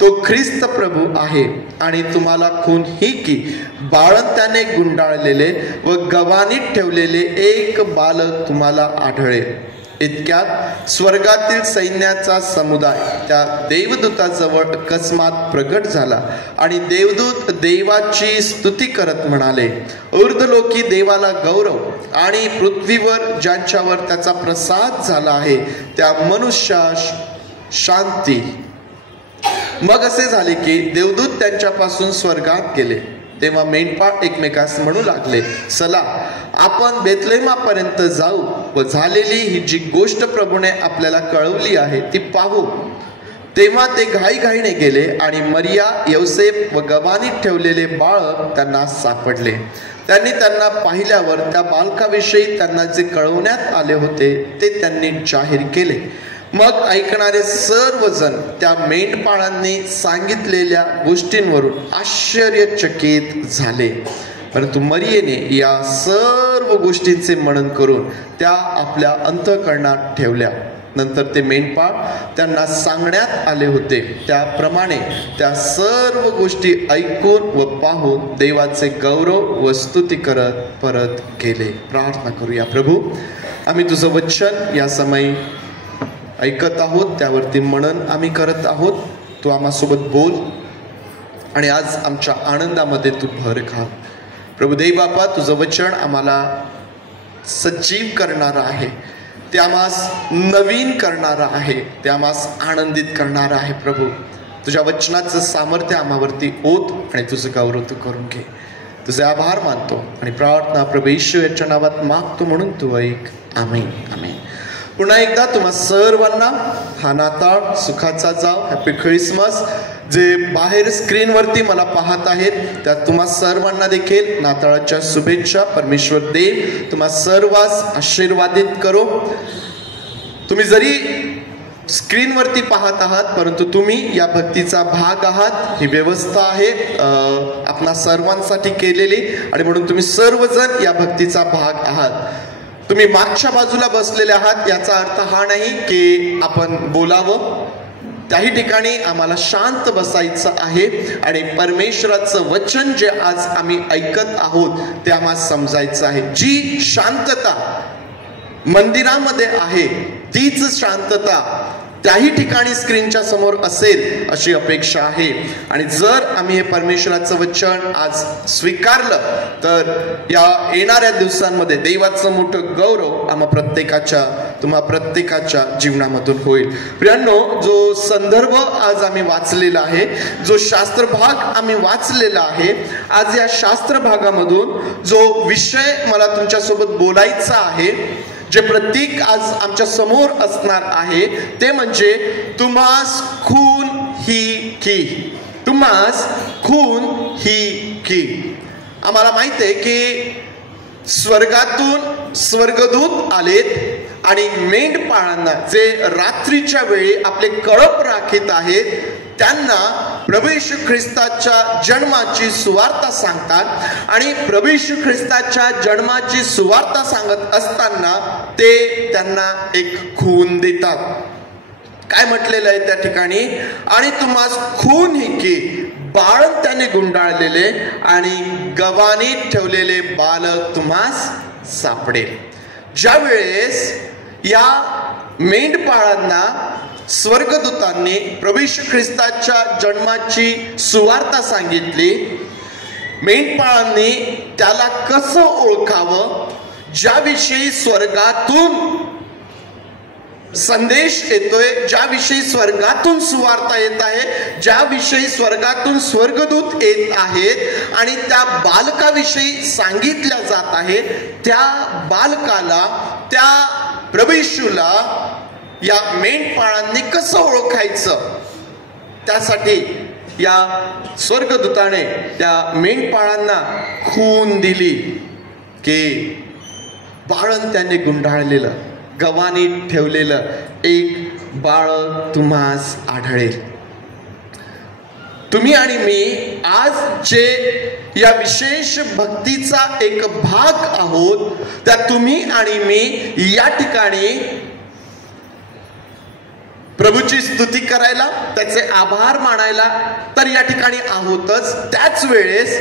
तो ख्रिस्त प्रभू आहे. आणि तुम्हाला खून ही की बाळंत्याने गुंडाळलेले व गव्हाणीत ठेवलेले एक बालक तुम्हाला आढळेल. इतक्यात स्वर्गातील सैन्याचा समुदाय त्या देवदूताजवळ अकस्मात प्रगट झाला आणि देवदूत देवाची स्तुती करत म्हणाले, ऊर्ध्वलोकी देवाला गौरव आणि पृथ्वीवर ज्यांच्यावर त्याचा प्रसाद झाला आहे त्या मनुष्यास शांती. मग असे झाले की देवदूत त्यांच्यापासून स्वर्गात गेले. तेव्हा मेंढपाळ एकमेकास म्हणू लागले, चला आपण बेथलेहेमापर्यंत जाऊ व झालेली ही जी गोष्ट प्रभूने आपल्याला कळवली आहे ती पाहू. तेव्हा ते घाईघाईने गेले आणि मरिया, यौसेफ व गव्हाणीत ठेवलेले बाळक त्यांना सापडले. त्यांनी त्यांना पाहिल्यावर त्या बालकाविषयी त्यांना जे कळवण्यात आले होते ते त्यांनी जाहीर केले. मग ऐकणारे सर्वजण त्या मेंढपाळांनी सांगितलेल्या गोष्टींवरून आश्चर्यचकित झाले. परंतु मरियेने या सर्व गोष्टींचे मनन करून त्या आपल्या अंतःकरणात ठेवल्या. नंतर ते मेंढपाळ त्यांना सांगण्यात आले होते त्याप्रमाणे त्या सर्व गोष्टी ऐकून व पाहून देवाचे गौरव व स्तुती करत परत गेले. प्रार्थना करूया. प्रभू, आम्ही तुझं वचन या समयी ऐकत आहोत, त्यावरती मनन आम्ही करत आहोत. तू आम्हासोबत बोल आणि आज आमच्या आनंदामध्ये तू भर घाल. प्रभू देव बापा, तुझं वचन आम्हाला सजीव करणारं आहे, ते आम्हास नवीन करणारं आहे, ते आम्हास आनंदित करणारं आहे. प्रभू, तुझ्या वचनाचं सामर्थ्य आम्हावरती ओत आणि तुझं गौरव तू करून घे. तुझे आभार मानतो आणि प्रार्थना प्रभू येशू याच्या नावात मागतो म्हणून तू ऐक. आमेन. आमेन. पुन्हा एकदा तुम्हा सर्वांना हा नाताळ सुखाचा जाव. Happy Christmas. जे बाहेर स्क्रीनवरती मला पाहत आहेत त्या तुम्हा सर्वांना देखील नाताळाच्या शुभेच्छा. परमेश्वर देव तुम्हा सर्वांस आशीर्वादित करो. तुम्ही जरी स्क्रीनवरती पाहत आहात परंतु तुम्ही या भक्तीचा भाग आहात. ही व्यवस्था आहे आपणा सर्वांसाठी केलेली आणि म्हणून तुम्ही सर्वजण या भक्तीचा भाग आहात. तुम्ही मागच्या बाजूला बसलेले आहात याचा अर्थ हा नाही की आपण बोलावं. त्याही ठिकाणी आम्हाला शांत बसायचं आहे आणि परमेश्वराचं वचन जे आज आम्ही ऐकत आहोत ते आम्हाला समजायचं आहे. जी शांतता मंदिरामध्ये आहे तीच शांतता त्याही ठिकाणी स्क्रीनच्या समोर असेल अशी अपेक्षा आहे. आणि जर आम्ही हे परमेश्वराचं वचन आज स्वीकारलं तर या येणाऱ्या दिवसांमध्ये देवाचं मोठं गौरव तुम्हा प्रत्येकाच्या जीवनामधून होईल. प्रियांनो, जो संदर्भ आज आम्ही वाचलेला आहे, जो शास्त्र भाग आम्ही वाचलेला आहे, आज या शास्त्र भागामधून जो विषय मला तुमच्यासोबत बोलायचा आहे, जे प्रतीक आज आमच्या समोर असणार आहे ते म्हणजे तुम्हास खून ही की. तुम्हास खून ही की. आम्हाला माहित आहे की स्वर्गातून स्वर्गदूत आलेत आणि मेंढपाळांना जे रात्रीच्या वेळी आपले कळप राखीत आहेत त्यांना प्रभू येशू ख्रिस्ताच्या जन्माची सुवार्ता सांगतात. आणि प्रभू येशू ख्रिस्ताच्या जन्माची सुवार्ता सांगत असताना ते त्यांना एक खून देतात. काय म्हटलेलं आहे त्या ठिकाणी? आणि तुम्हास खून ही की, बाळण त्याने गुंडाळलेले आणि गव्हाणीत ठेवलेले बालक तुम्हास सापडेल. ज्या वेळेस या मेंढपाळांना स्वर्गदूतांनी प्रभू येशू ख्रिस्ताच्या जन्माची सुवार्ता सांगितली, मेंढपाळांनी त्याला कसं ओळखावं, ज्याविषयी स्वर्गातून संदेश येतोय, ज्याविषयी स्वर्गातून सुवार्ता येत आहे, ज्याविषयी स्वर्गातून स्वर्गदूत येत आहेत आणि त्या बालकाविषयी सांगितल्या जात आहे, त्या बालकाला, त्या प्रभू येशूला या मेंढपाळांनी कसं ओळखायचं, त्यासाठी या स्वर्गदूताने त्या मेंढपाळांना खून दिली की बाळण त्याने गुंडाळलेलं, गव्हाणीत ठेवलेलं एक बाळ तुम्हास आढळेल. तुम्ही आणि मी आज जे या विशेष भक्तीचा एक भाग आहोत, त्या तुम्ही आणि मी या ठिकाणी प्रभूची स्तुती करायला, त्याचे आभार मानायला तर या ठिकाणी आहोतच, त्याच वेळेस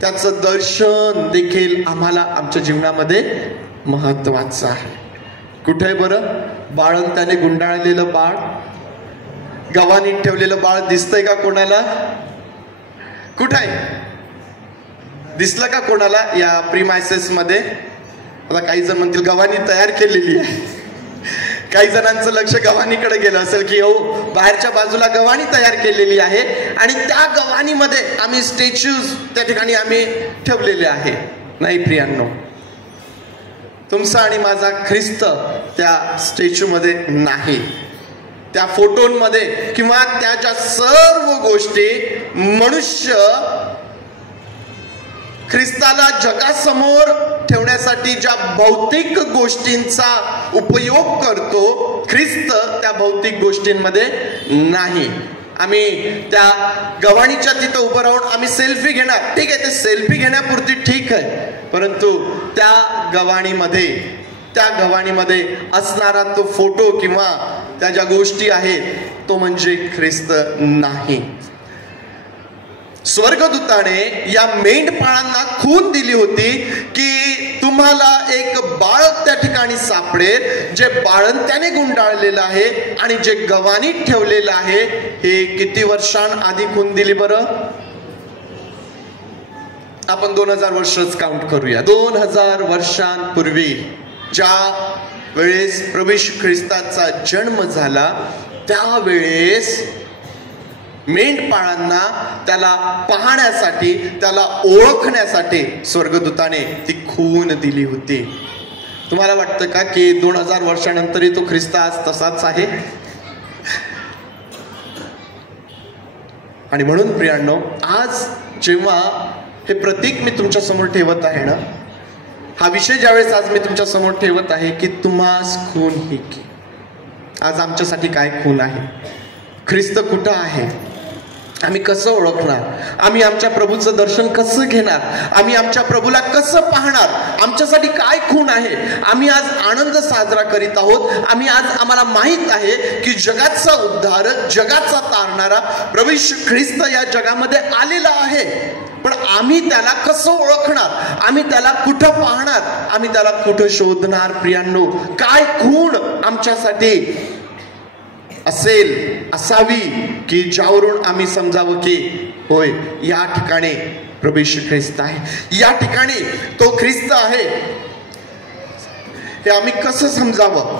त्याचं दर्शन देखील आम्हाला आमच्या जीवनामध्ये महत्वाचं आहे. कुठे बरं? बाळण त्याने गुंडाळलेलं बाळ, गव्हाणीत ठेवलेलं बाळ दिसतंय का कोणाला? कुठे आहे? दिसलं का कोणाला या प्रीमायसेस मध्ये? आता काही जण म्हणतील गव्हाणी तयार केलेली आहे. काही जणांचं लक्ष गव्हाणीकडे गेलं असेल की हो, बाहेरच्या बाजूला गव्हाणी तयार केलेली आहे आणि त्या गव्हाणीमध्ये आम्ही स्टॅच्यूज त्या ठिकाणी आम्ही ठेवलेले आहे. नाही प्रियांनो, तुमचा आणि माझा ख्रिस्त त्या स्टॅच्यू मध्ये नाही, त्या फोटोंमध्ये किंवा त्याच्या सर्व गोष्टी मनुष्य ख्रिस्ताला जगासमोर ठेवण्यासाठी ज्या भौतिक गोष्टींचा उपयोग करतो, ख्रिस्त त्या भौतिक गोष्टींमध्ये नाही. आम्ही त्या गव्हाणीच्या तिथं उभं राहून आम्ही सेल्फी घेणार, ठीक आहे, ते सेल्फी घेण्यापुरती ठीक आहे, परंतु त्या गव्हाणीमध्ये त्या गव्हाणीमध्ये असणारा तो फोटो किंवा त्या ज्या गोष्टी आहेत तो म्हणजे ख्रिस्त नाही. स्वर्गदूताने या मेंढपाळांना खून दिली होती की तुम्हाला एक बाळ त्या ठिकाणी सापडेल जे बाळंत्याने गुंडाळलेलं आहे आणि जे गव्हाणीत ठेवलेलं आहे. हे किती वर्षांआधी खून दिली बरं? आपण 2000 वर्षच काउंट करूया. 2000 वर्षांपूर्वी ज्या वेळेस प्रभू येशू ख्रिस्ताचा जन्म झाला त्यावेळेस मेंढपाळांना त्याला पाहण्यासाठी, त्याला ओळखण्यासाठी स्वर्गदूताने ती खून दिली होती. तुम्हाला वाटतं का की 2000 वर्षानंतरही तो ख्रिस्त आज तसाच आहे? आणि म्हणून प्रियांनो, आज जेव्हा हे प्रतीक मी तुमच्या समोर ठेवत आहे ना, हा विषय ज्यावेळेस आज मी तुमच्या समोर ठेवत आहे की तुम्हास खून ही की, आज आमच्यासाठी काय खून आहे? ख्रिस्त कुठं आहे? आम्ही कसं ओळखणार? आम्ही आमच्या प्रभूचं दर्शन कसं घेणार? आम्ही आमच्या प्रभूला कसं पाहणार? आमच्यासाठी काय खूण आहे? आम्ही आज आनंद साजरा करीत आहोत. आम्हाला माहित आहे की जगाचा उद्धारक, जगाचा तारणारा प्रभू येशू ख्रिस्त या जगामध्ये आलेला आहे. पण आम्ही त्याला कसं ओळखणार? आम्ही त्याला कुठं पाहणार? आम्ही त्याला कुठं शोधणार? प्रियांनो, काय खूण आमच्यासाठी असावी की ज्यावरून आम्ही समजावं की होय, या ठिकाणी प्रभू येशू ख्रिस्त आहे, या ठिकाणी तो ख्रिस्त आहे. हे आम्ही कसं समजावं?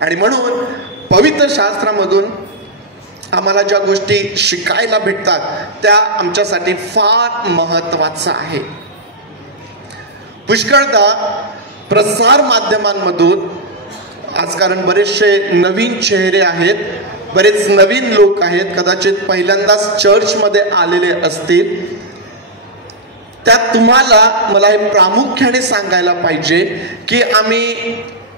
आणि म्हणून पवित्र शास्त्रामधून आम्हाला ज्या गोष्टी शिकायला भेटतात त्या आमच्यासाठी फार महत्वाचं आहे. पुष्कळदा प्रसार माध्यमांमधून आज कारण बरेचसे नवीन चेहरे आहेत, बरेच नवीन लोक आहेत, कदाचित पहिल्यांदाच चर्चमध्ये आलेले असतील. त्यात तुम्हाला मला हे प्रामुख्याने सांगायला पाहिजे की आम्ही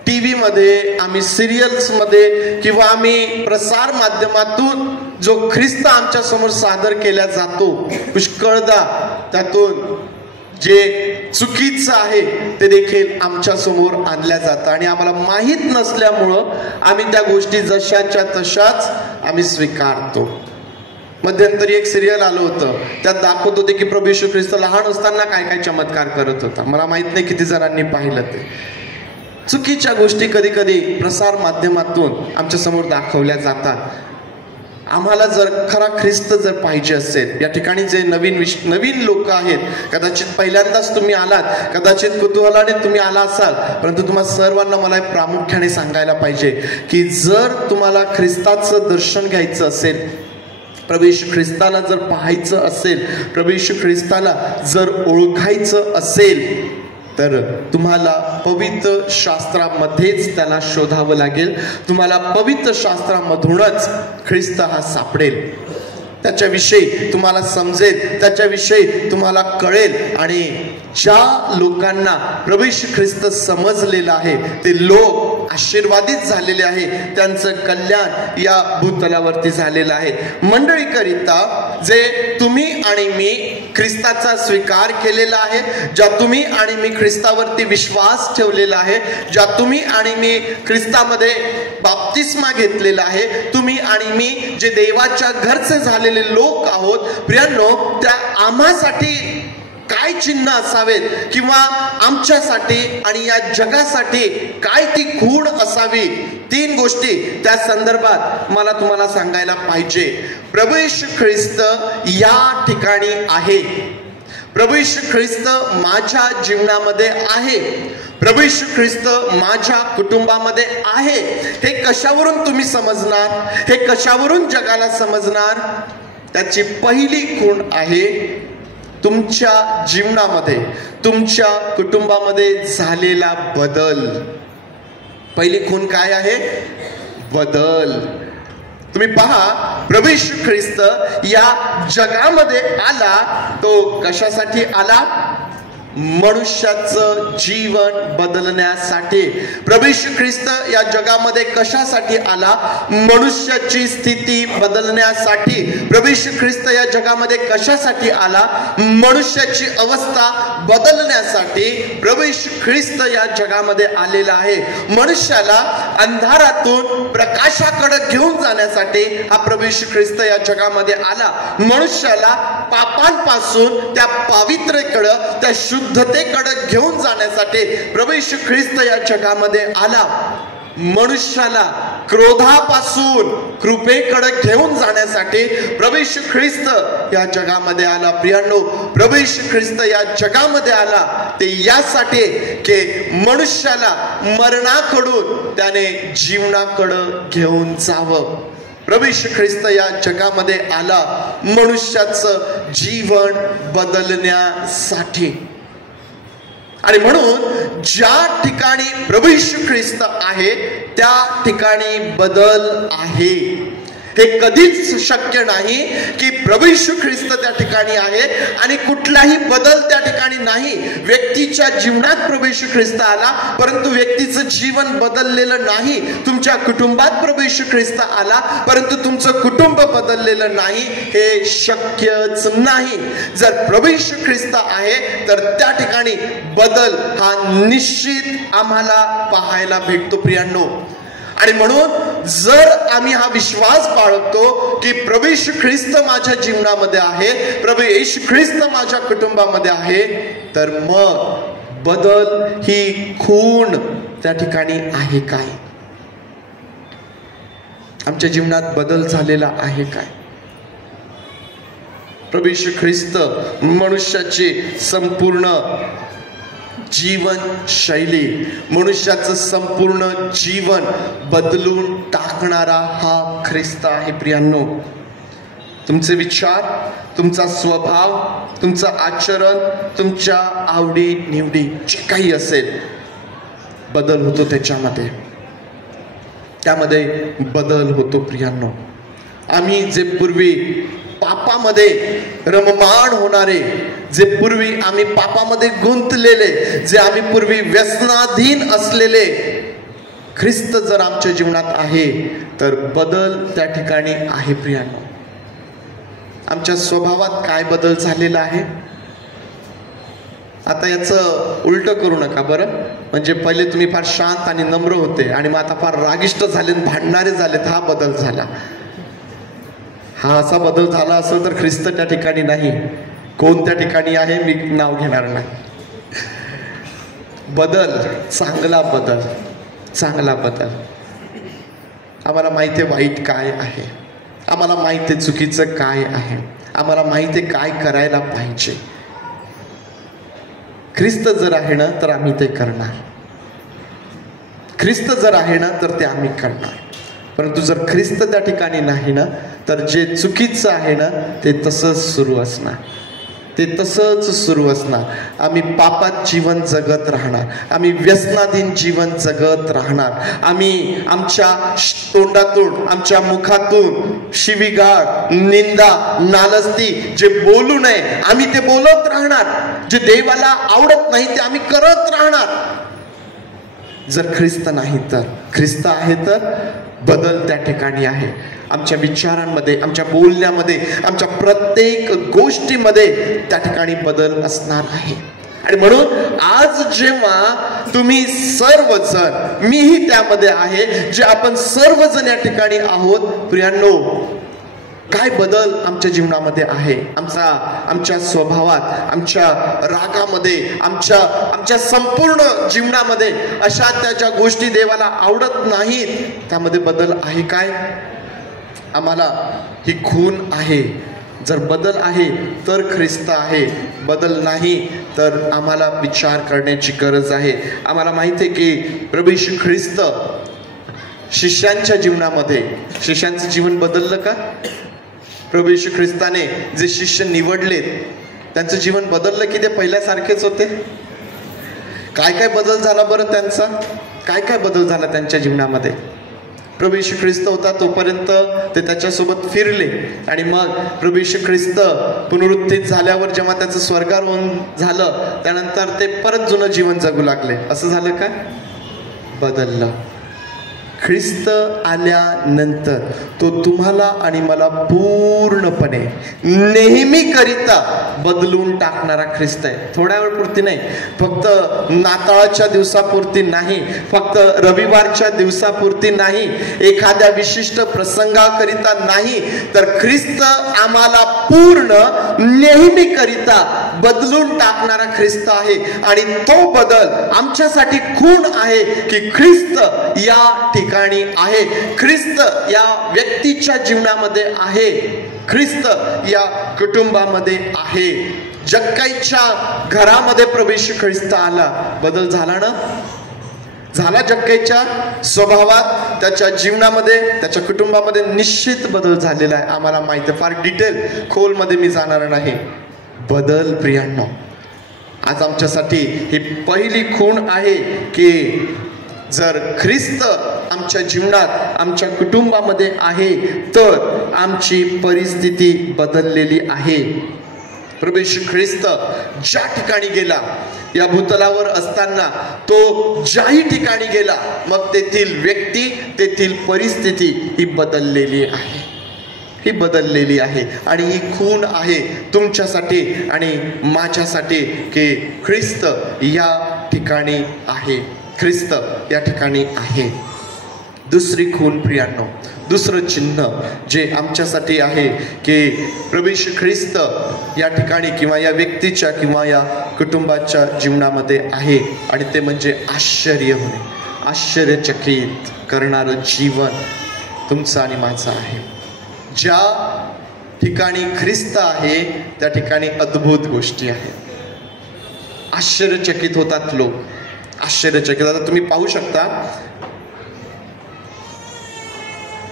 TV मध्ये, आम्ही सिरियल्समध्ये किंवा आम्ही प्रसार माध्यमातून जो ख्रिस्त आमच्या समोर सादर केला जातो, पुष्कळदा त्यातून जे चुकीचं आहे ते देखील आमच्या समोर आणल्या जातं आणि आम्हाला माहीत नसल्यामुळं आम्ही त्या गोष्टी जशाच्या तशाच आम्ही स्वीकारतो. मध्यंतरी एक सिरियल आलं होतं, त्यात दाखवत होते की प्रभू येशू ख्रिस्त लहान असताना काय काय चमत्कार करत होता. मला माहित नाही किती जणांनी पाहिलं ते. चुकीच्या गोष्टी कधी कधी प्रसार माध्यमातून आमच्या समोर दाखवल्या जातात. आम्हाला जर खरा ख्रिस्त जर पाहिजे असेल, या ठिकाणी जे नवीन लोक आहेत, कदाचित पहिल्यांदाच तुम्ही आलात, कदाचित कुतूहलाने तुम्ही आला असाल, परंतु तुम्हाला सर्वांना मला प्रामुख्याने सांगायला पाहिजे की जर तुम्हाला ख्रिस्ताचं दर्शन घ्यायचं असेल, प्रभू येशू ख्रिस्ताला जर पाहायचं असेल, प्रभू येशू ख्रिस्ताला जर ओळखायचं असेल, तर तुम्हाला पवित्र शास्त्रामध्येच त्याला शोधावं लागेल. तुम्हाला पवित्र शास्त्रामधूनच ख्रिस्त हा सापडेल, त्याच्याविषयी तुम्हाला समजेल, त्याच्याविषयी तुम्हाला कळेल. आणि ज्या लोकांना प्रभू येशू ख्रिस्त समजलेला आहे ते लोक आशीर्वादित झालेले आहे, त्यांचं कल्याण या भूतलावरती झालेलं आहे. मंडळीकरिता जे तुम्ही आणि मी ख्रिस्ताचा स्वीकार केलेला आहे, ज्या तुम्ही आणि मी ख्रिस्तावरती विश्वास ठेवलेला आहे, ज्या तुम्ही आणि मी ख्रिस्तामध्ये बाप्तिस्मा घेतलेला आहे, तुम्ही आणि मी जे देवाच्या घरचे झालेले लोक आहोत, प्रियांनो, त्या आम्हासाठी काय चिन्ह असावेत किंवा आमच्यासाठी आणि या जगासाठी काय ती खूण असावी, 3 गोष्टी त्या संदर्भात मला तुम्हाला सांगायला पाहिजे. प्रभू येशू ख्रिस्त या ठिकाणी आहे. प्रभू येशू ख्रिस्त माझ्या जीवनामध्ये आहे. प्रभू येशू ख्रिस्त माझ्या कुटुंबामध्ये आहे. हे कशावरून तुम्ही समजणार? हे कशावरून जगाला समजणार? त्याची पहिली खूण आहे तुमच्या जीवनामध्ये, तुमच्या कुटुंबामध्ये झालेला बदल. पहिली खूण काय आहे? बदल. तुम्ही पहा, प्रभू येशू ख्रिस्त या जगामध्ये आला, तो कशासाठी आला? मनुष्याचं जीवन बदलण्यासाठी. प्रभू येशू ख्रिस्त या जगामध्ये कशासाठी आला? मनुष्याची स्थिती बदलण्यासाठी. प्रभू येशू ख्रिस्त या जगामध्ये कशासाठी आला? मनुष्याची अवस्था बदलण्यासाठी प्रभू येशू ख्रिस्त या जगामध्ये आलेला आहे. मनुष्याला अंधारातून प्रकाशाकडे घेऊन जाण्यासाठी हा प्रभू येशू ख्रिस्त या जगामध्ये आला. मनुष्याला पापांपासून त्या पावित्र्याकडे, त्या शुद्धतेकडे घेऊन जाण्यासाठी प्रभू येशू ख्रिस्त या जगामध्ये आला. मनुष्याला क्रोधापासून कृपेकडे घेऊन जाण्यासाठी प्रभू येशू ख्रिस्त या जगामध्ये आला. प्रियांनो, प्रभू येशू ख्रिस्त या जगामध्ये आला ते यासाठी की मनुष्याला मरणाकडून त्याने जीवनाकडे घेऊन जावं. प्रभू येशू ख्रिस्त या जगामध्ये आला मनुष्याचं जीवन बदलण्यासाठी. आणि म्हणून ज्या ठिकाणी प्रभू येशू ख्रिस्त आहे त्या ठिकाणी बदल आहे. हे कधीच शक्य नाही की प्रभू येशू ख्रिस्त त्या ठिकाणी आहे आणि कुठलाही बदल त्या ठिकाणी नाही. व्यक्तीच्या जीवनात प्रभू येशू ख्रिस्त आला, परंतु व्यक्तीचं जीवन बदललेलं नाही. तुमच्या कुटुंबात प्रभू येशू ख्रिस्त आला, परंतु तुमचं कुटुंब बदललेलं नाही. हे शक्यच नाही. जर प्रभू येशू ख्रिस्त आहे तर त्या ठिकाणी बदल हा निश्चित आम्हाला पाहायला भेटतो. प्रियांनो, आणि म्हणून जर आम्ही हा विश्वास बाळगतो की प्रभू येशू ख्रिस्त माझ्या जीवनामध्ये आहे, प्रभू येशू ख्रिस्त माझ्या कुटुंबामध्ये आहे, तर मग बदल ही खूण त्या ठिकाणी आहे काय? आमच्या जीवनात बदल झालेला आहे काय? प्रभू येशू ख्रिस्त मनुष्याची संपूर्ण जीवनशैली, मनुष्याचं संपूर्ण जीवन बदलून टाकणारा हा ख्रिस्त आहे. प्रियांनो, तुमचे विचार, तुमचा स्वभाव, तुमचं आचरण, तुमच्या आवडी निवडी जे काही असेल बदल होतो त्यामध्ये बदल होतो. प्रियांनो, आम्ही जे पूर्वी पापामध्ये रममाण होणारे, जे पूर्वी आम्ही पापामध्ये गुंतलेले, जे आम्ही पूर्वी व्यसनाधीन असलेले, ख्रिस्त जर आमच्या जीवनात आहे तर बदल त्या ठिकाणी आहे. प्रियांनो, आमच्या स्वभावात काय बदल झालेला आहे? आता याचं उलट करू नका बरं. म्हणजे पहिले तुम्ही फार शांत आणि नम्र होते आणि मग आता फार रागिष्ट झाले, भांडणारे झालेत. हा बदल झाला. हा असा बदल झाला असेल तर ख्रिस्त त्या ठिकाणी नाही. कोणत्या ठिकाणी आहे मी नाव घेणार नाही. बदल, चांगला बदल, चांगला बदल. आम्हाला माहिती आहे वाईट काय आहे, आम्हाला माहिती आहे चुकीचं काय आहे, आम्हाला माहिती आहे काय करायला पाहिजे. ख्रिस्त जर आहे ना तर आम्ही ते करणार. ख्रिस्त जर आहे ना तर ते आम्ही करणार. परंतु जर ख्रिस्त त्या ठिकाणी नाही ना तर जे चुकीचं आहे ना ते तसंच सुरू असणार, ते तसंच सुरू असणार. आम्ही पापात जीवन जगत राहणार, आम्ही व्यसनाधीन जीवन जगत राहणार. आम्ही आमच्या तोंडातून, आमच्या मुखातून शिवीगाळ, निंदा, नालस्ती जे बोलू नये आम्ही ते बोलत राहणार. जे देवाला आवडत नाही ते आम्ही करत राहणार. जर ख्रिस्त नाही तर, ख्रिस्त आहे तर बदल त्या ठिकाणी आहे. आमच्या विचारांमध्ये, आमच्या बोलण्यामध्ये, आमच्या प्रत्येक गोष्टीमध्ये त्या ठिकाणी बदल असणार आहे. आणि म्हणून आज जेव्हा तुम्ही सर्वजण, मीही त्यामध्ये आहे, जे आपण सर्वजण या ठिकाणी आहोत, प्रियांनो, काय बदल आमच्या जीवनामध्ये आहे? आमच्या स्वभावात, आमच्या रागामध्ये, आमच्या संपूर्ण जीवनामध्ये अशा त्या ज्या गोष्टी देवाला आवडत नाहीत त्यामध्ये बदल आहे काय? आम्हाला ही खून आहे. जर बदल आहे तर ख्रिस्त आहे, बदल नाही तर आम्हाला विचार करण्याची गरज आहे. आम्हाला माहिती आहे की प्रभू येशू ख्रिस्त शिष्यांच्या जीवनामध्ये, शिष्यांचं जीवन बदललं का? प्रभू येशू ख्रिस्ताने जे शिष्य निवडलेत त्यांचं जीवन बदललं की ते पहिल्यासारखेच होते? काय काय बदल झाला बरं त्यांचा? काय काय बदल झाला त्यांच्या जीवनामध्ये? प्रभू येशू ख्रिस्त होता तोपर्यंत ते त्याच्यासोबत फिरले आणि मग प्रभू येशू ख्रिस्त पुनरुत्थित झाल्यावर जेव्हा त्याचं स्वर्गारोहण झालं त्यानंतर ते परत जुनं जीवन जगू लागले. असं झालं का? बदललं. ख्रिस्त आल्यानंतर तो तुम्हाला आणि मला पूर्णपणे नेहमीकरिता बदलून टाकणारा ख्रिस्त आहे. थोड्या वेळपुरती नाही, फक्त नाताळाच्या दिवसापुरती नाही, फक्त रविवारच्या दिवसापुरती नाही, एखाद्या विशिष्ट प्रसंगाकरिता नाही, तर ख्रिस्त आम्हाला पूर्ण नेहमीकरिता बदलून टाकणारा ख्रिस्त आहे. आणि तो बदल आमच्यासाठी खूण आहे की ख्रिस्त या ठिकाणी आहे, ख्रिस्त या व्यक्तीच्या जीवनामध्ये आहे, ख्रिस्त या कुटुंबामध्ये आहे. जक्काईच्या घरामध्ये प्रभू येशू ख्रिस्त आला. बदल झाला ना? झाला. जक्काईच्या स्वभावात, त्याच्या जीवनामध्ये, त्याच्या कुटुंबामध्ये निश्चित बदल झालेला आहे. आम्हाला माहिती आहे. फार डिटेल खोलमध्ये मी जाणार नाही. बदल प्रियांनो आज आमच्यासाठी ही पहिली खूण आहे की जर ख्रिस्त आमच्या जीवनात, आमच्या कुटुंबामध्ये आहे तर आमची परिस्थिती बदललेली आहे. प्रभू येशू ख्रिस्त ज्या ठिकाणी गेला, या भूतलावर असताना तो ज्याही ठिकाणी गेला, मग तेथील व्यक्ती, तेथील परिस्थिती ही बदललेली आहे. ही बदललेली आहे. आणि ही खूण आहे तुमच्यासाठी आणि माझ्यासाठी की ख्रिस्त या ठिकाणी आहे, ख्रिस्त या ठिकाणी आहे. दुसरी खूण प्रियांनो, दुसरं चिन्ह जे आमच्यासाठी आहे की प्रभू येशू ख्रिस्त या ठिकाणी किंवा या व्यक्तीच्या किंवा या कुटुंबाच्या जीवनामध्ये आहे, आणि ते म्हणजे आश्चर्य होणे, आश्चर्यचकित करणारं जीवन तुमचं आणि माझं आहे. ज्या ठिकाणी ख्रिस्त आहे त्या ठिकाणी अद्भुत गोष्टी आहेत. आश्चर्यचकित होतात लोक, आश्चर्यचकित. आता तुम्ही पाहू शकता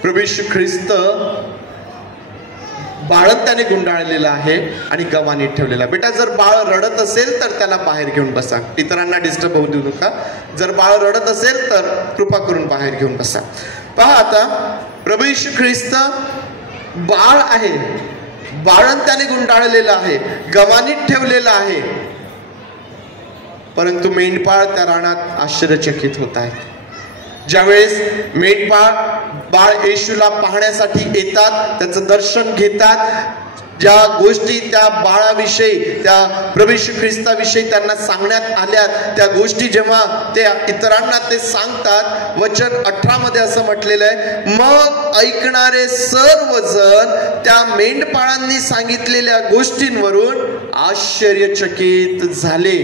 प्रभू येशू ख्रिस्त बाळंत्याने गुंडाळलेला आहे आणि गव्हाणीत ठेवलेला. बेटा, जर बाळ रडत असेल तर त्याला बाहेर घेऊन बसा, इतरांना डिस्टर्ब होऊ देऊ नका. जर बाळ रडत असेल तर कृपा करून बाहेर घेऊन बसा. पहा, आता प्रभू येशू ख्रिस्त बाळ आहे, बाळंत्याने गुंडाळलेला आहे, गव्हाणीत ठेवलेला आहे, परंतु मेंढपाळ त्या रानात आश्चर्यचकित होत आहे. ज्यावेळेस मेंढपाळ बाळ येशूला पाहण्यासाठी येतात, त्याचं दर्शन घेतात, ज्या गोष्टी त्या बाळाविषयी, त्या प्रभू येशू ख्रिस्ताविषयी त्यांना सांगण्यात आल्या, त्या गोष्टी जेव्हा ते इतरांना ते सांगतात, वचन 18 मध्ये असं म्हटलेलं आहे, मग ऐकणारे सर्वजण त्या मेंढपाळांनी सांगितलेल्या गोष्टींवरून आश्चर्यचकित झाले.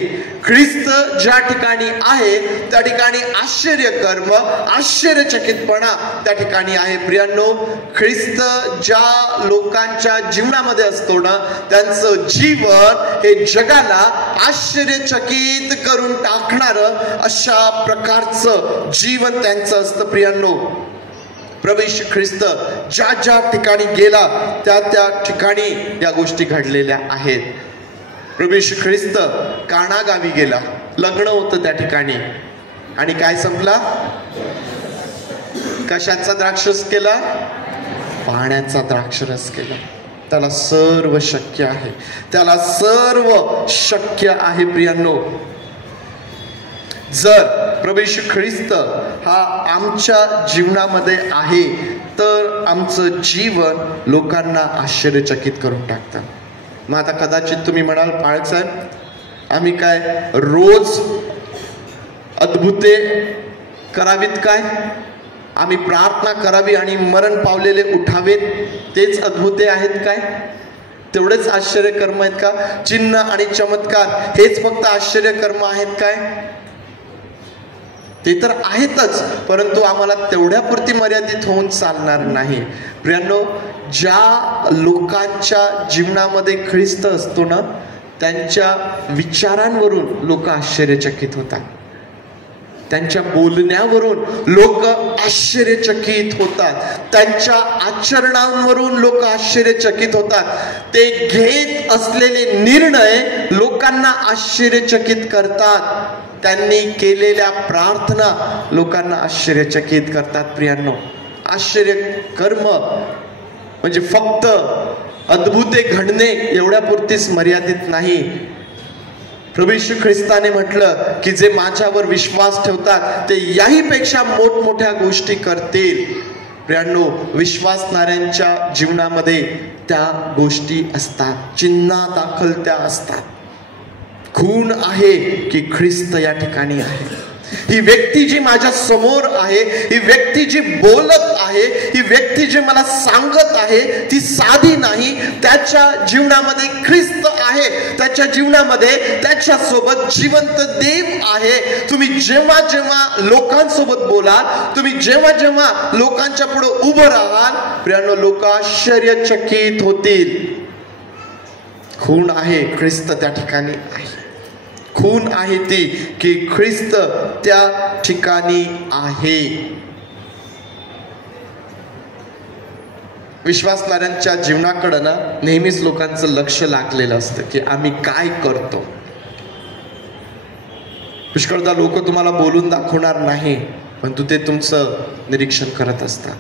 ख्रिस्त ज्या ठिकाणी आहे त्या ठिकाणी आश्चर्यकर्म, आश्चर्यचकितपणा त्या ठिकाणी आहे. प्रियांनो, ख्रिस्त ज्या लोकांच्या जीवनामध्ये असतो ना, त्यांचं जीवन हे जगाला आश्चर्यचकित करून टाकणारं अशा प्रकारचं जीवन त्यांचं असतं. प्रियांनो, प्रभू येशू ख्रिस्त ज्या ज्या ठिकाणी गेला त्या त्या ठिकाणी या गोष्टी घडलेल्या आहेत. प्रभू येशू ख्रिस्त काना गावी गेला, लग्न होतं त्या ठिकाणी, आणि काय संपला? कशाचा द्राक्षरस केला? पाण्याचा द्राक्षरस केला. त्याला सर्व शक्य आहे, त्याला सर्व शक्य आहे. प्रियांनो, जर प्रभू येशू ख्रिस्त हा आमच्या जीवनामध्ये आहे तर आमचं जीवन लोकांना आश्चर्यचकित करून टाकतं. मग आता कदाचित तुम्ही म्हणाल, पाळक साहेब, आम्ही काय रोज अद्भुते करावीत काय? आम्ही प्रार्थना करावी आणि मरण पावलेले उठावेत, तेच अद्भुते आहेत काय? तेवढेच आश्चर्यकर्म आहेत का? चिन्ह आणि चमत्कार हेच फक्त आश्चर्यकर्म आहेत काय? ते तर आहेतच, परंतु आम्हाला तेवढ्यापुरती मर्यादित होऊन चालणार नाही. प्रियांनो, ज्या लोकांच्या जीवनामध्ये ख्रिस्त असतो ना, त्यांच्या विचारांवरून लोक आश्चर्यचकित होतात, त्यांच्या बोलण्यावरून लोक आश्चर्यचकित होतात, त्यांच्या आचरणांवरून लोक आश्चर्यचकित होतात, ते घेत असलेले निर्णय लोकांना आश्चर्यचकित करतात, त्यांनी केलेल्या प्रार्थना लोकांना आश्चर्यचकित करतात. प्रियांनो, आश्चर्य कर्म म्हणजे फक्त अद्भुते घडणे एवढ्यापुरतीच मर्यादित नाही. प्रभू येशू ख्रिस्ताने म्हटलं की जे माझ्यावर विश्वास ठेवतात ते याहीपेक्षा मोठमोठ्या गोष्टी करतील. प्रियांनो, विश्वासणाऱ्यांच्या जीवनामध्ये त्या गोष्टी असतात, चिन्हादाखल त्या असतात. खूण आहे की ख्रिस्त या ठिकाणी आहे. ही व्यक्ती जी माझ्या समोर आहे, ही व्यक्ती जी बोलत आहे, ही व्यक्ती जी मला सांगत आहे ती साधी नाही. त्याच्या जीवनामध्ये ख्रिस्त आहे, त्याच्या जीवनामध्ये त्याच्या सोबत जिवंत देव आहे. तुम्ही जेव्हा जेव्हा लोकांसोबत बोलाल, तुम्ही जेव्हा जेव्हा लोकांच्या पुढे उभं राहाल, प्रियांनो, लोक आश्चर्यचकित होतील. खूण आहे, ख्रिस्त त्या ठिकाणी आहे. खूण आहे ती की ख्रिस्त त्या ठिकाणी आहे. विश्वासणाऱ्यांच्या जीवनाकडे ना नेहमीच लोकांचं लक्ष लागलेलं असतं की आम्ही काय करतो. पुष्कळदा लोक तुम्हाला बोलून दाखवणार नाही, परंतु ते तुमचं निरीक्षण करत असतात.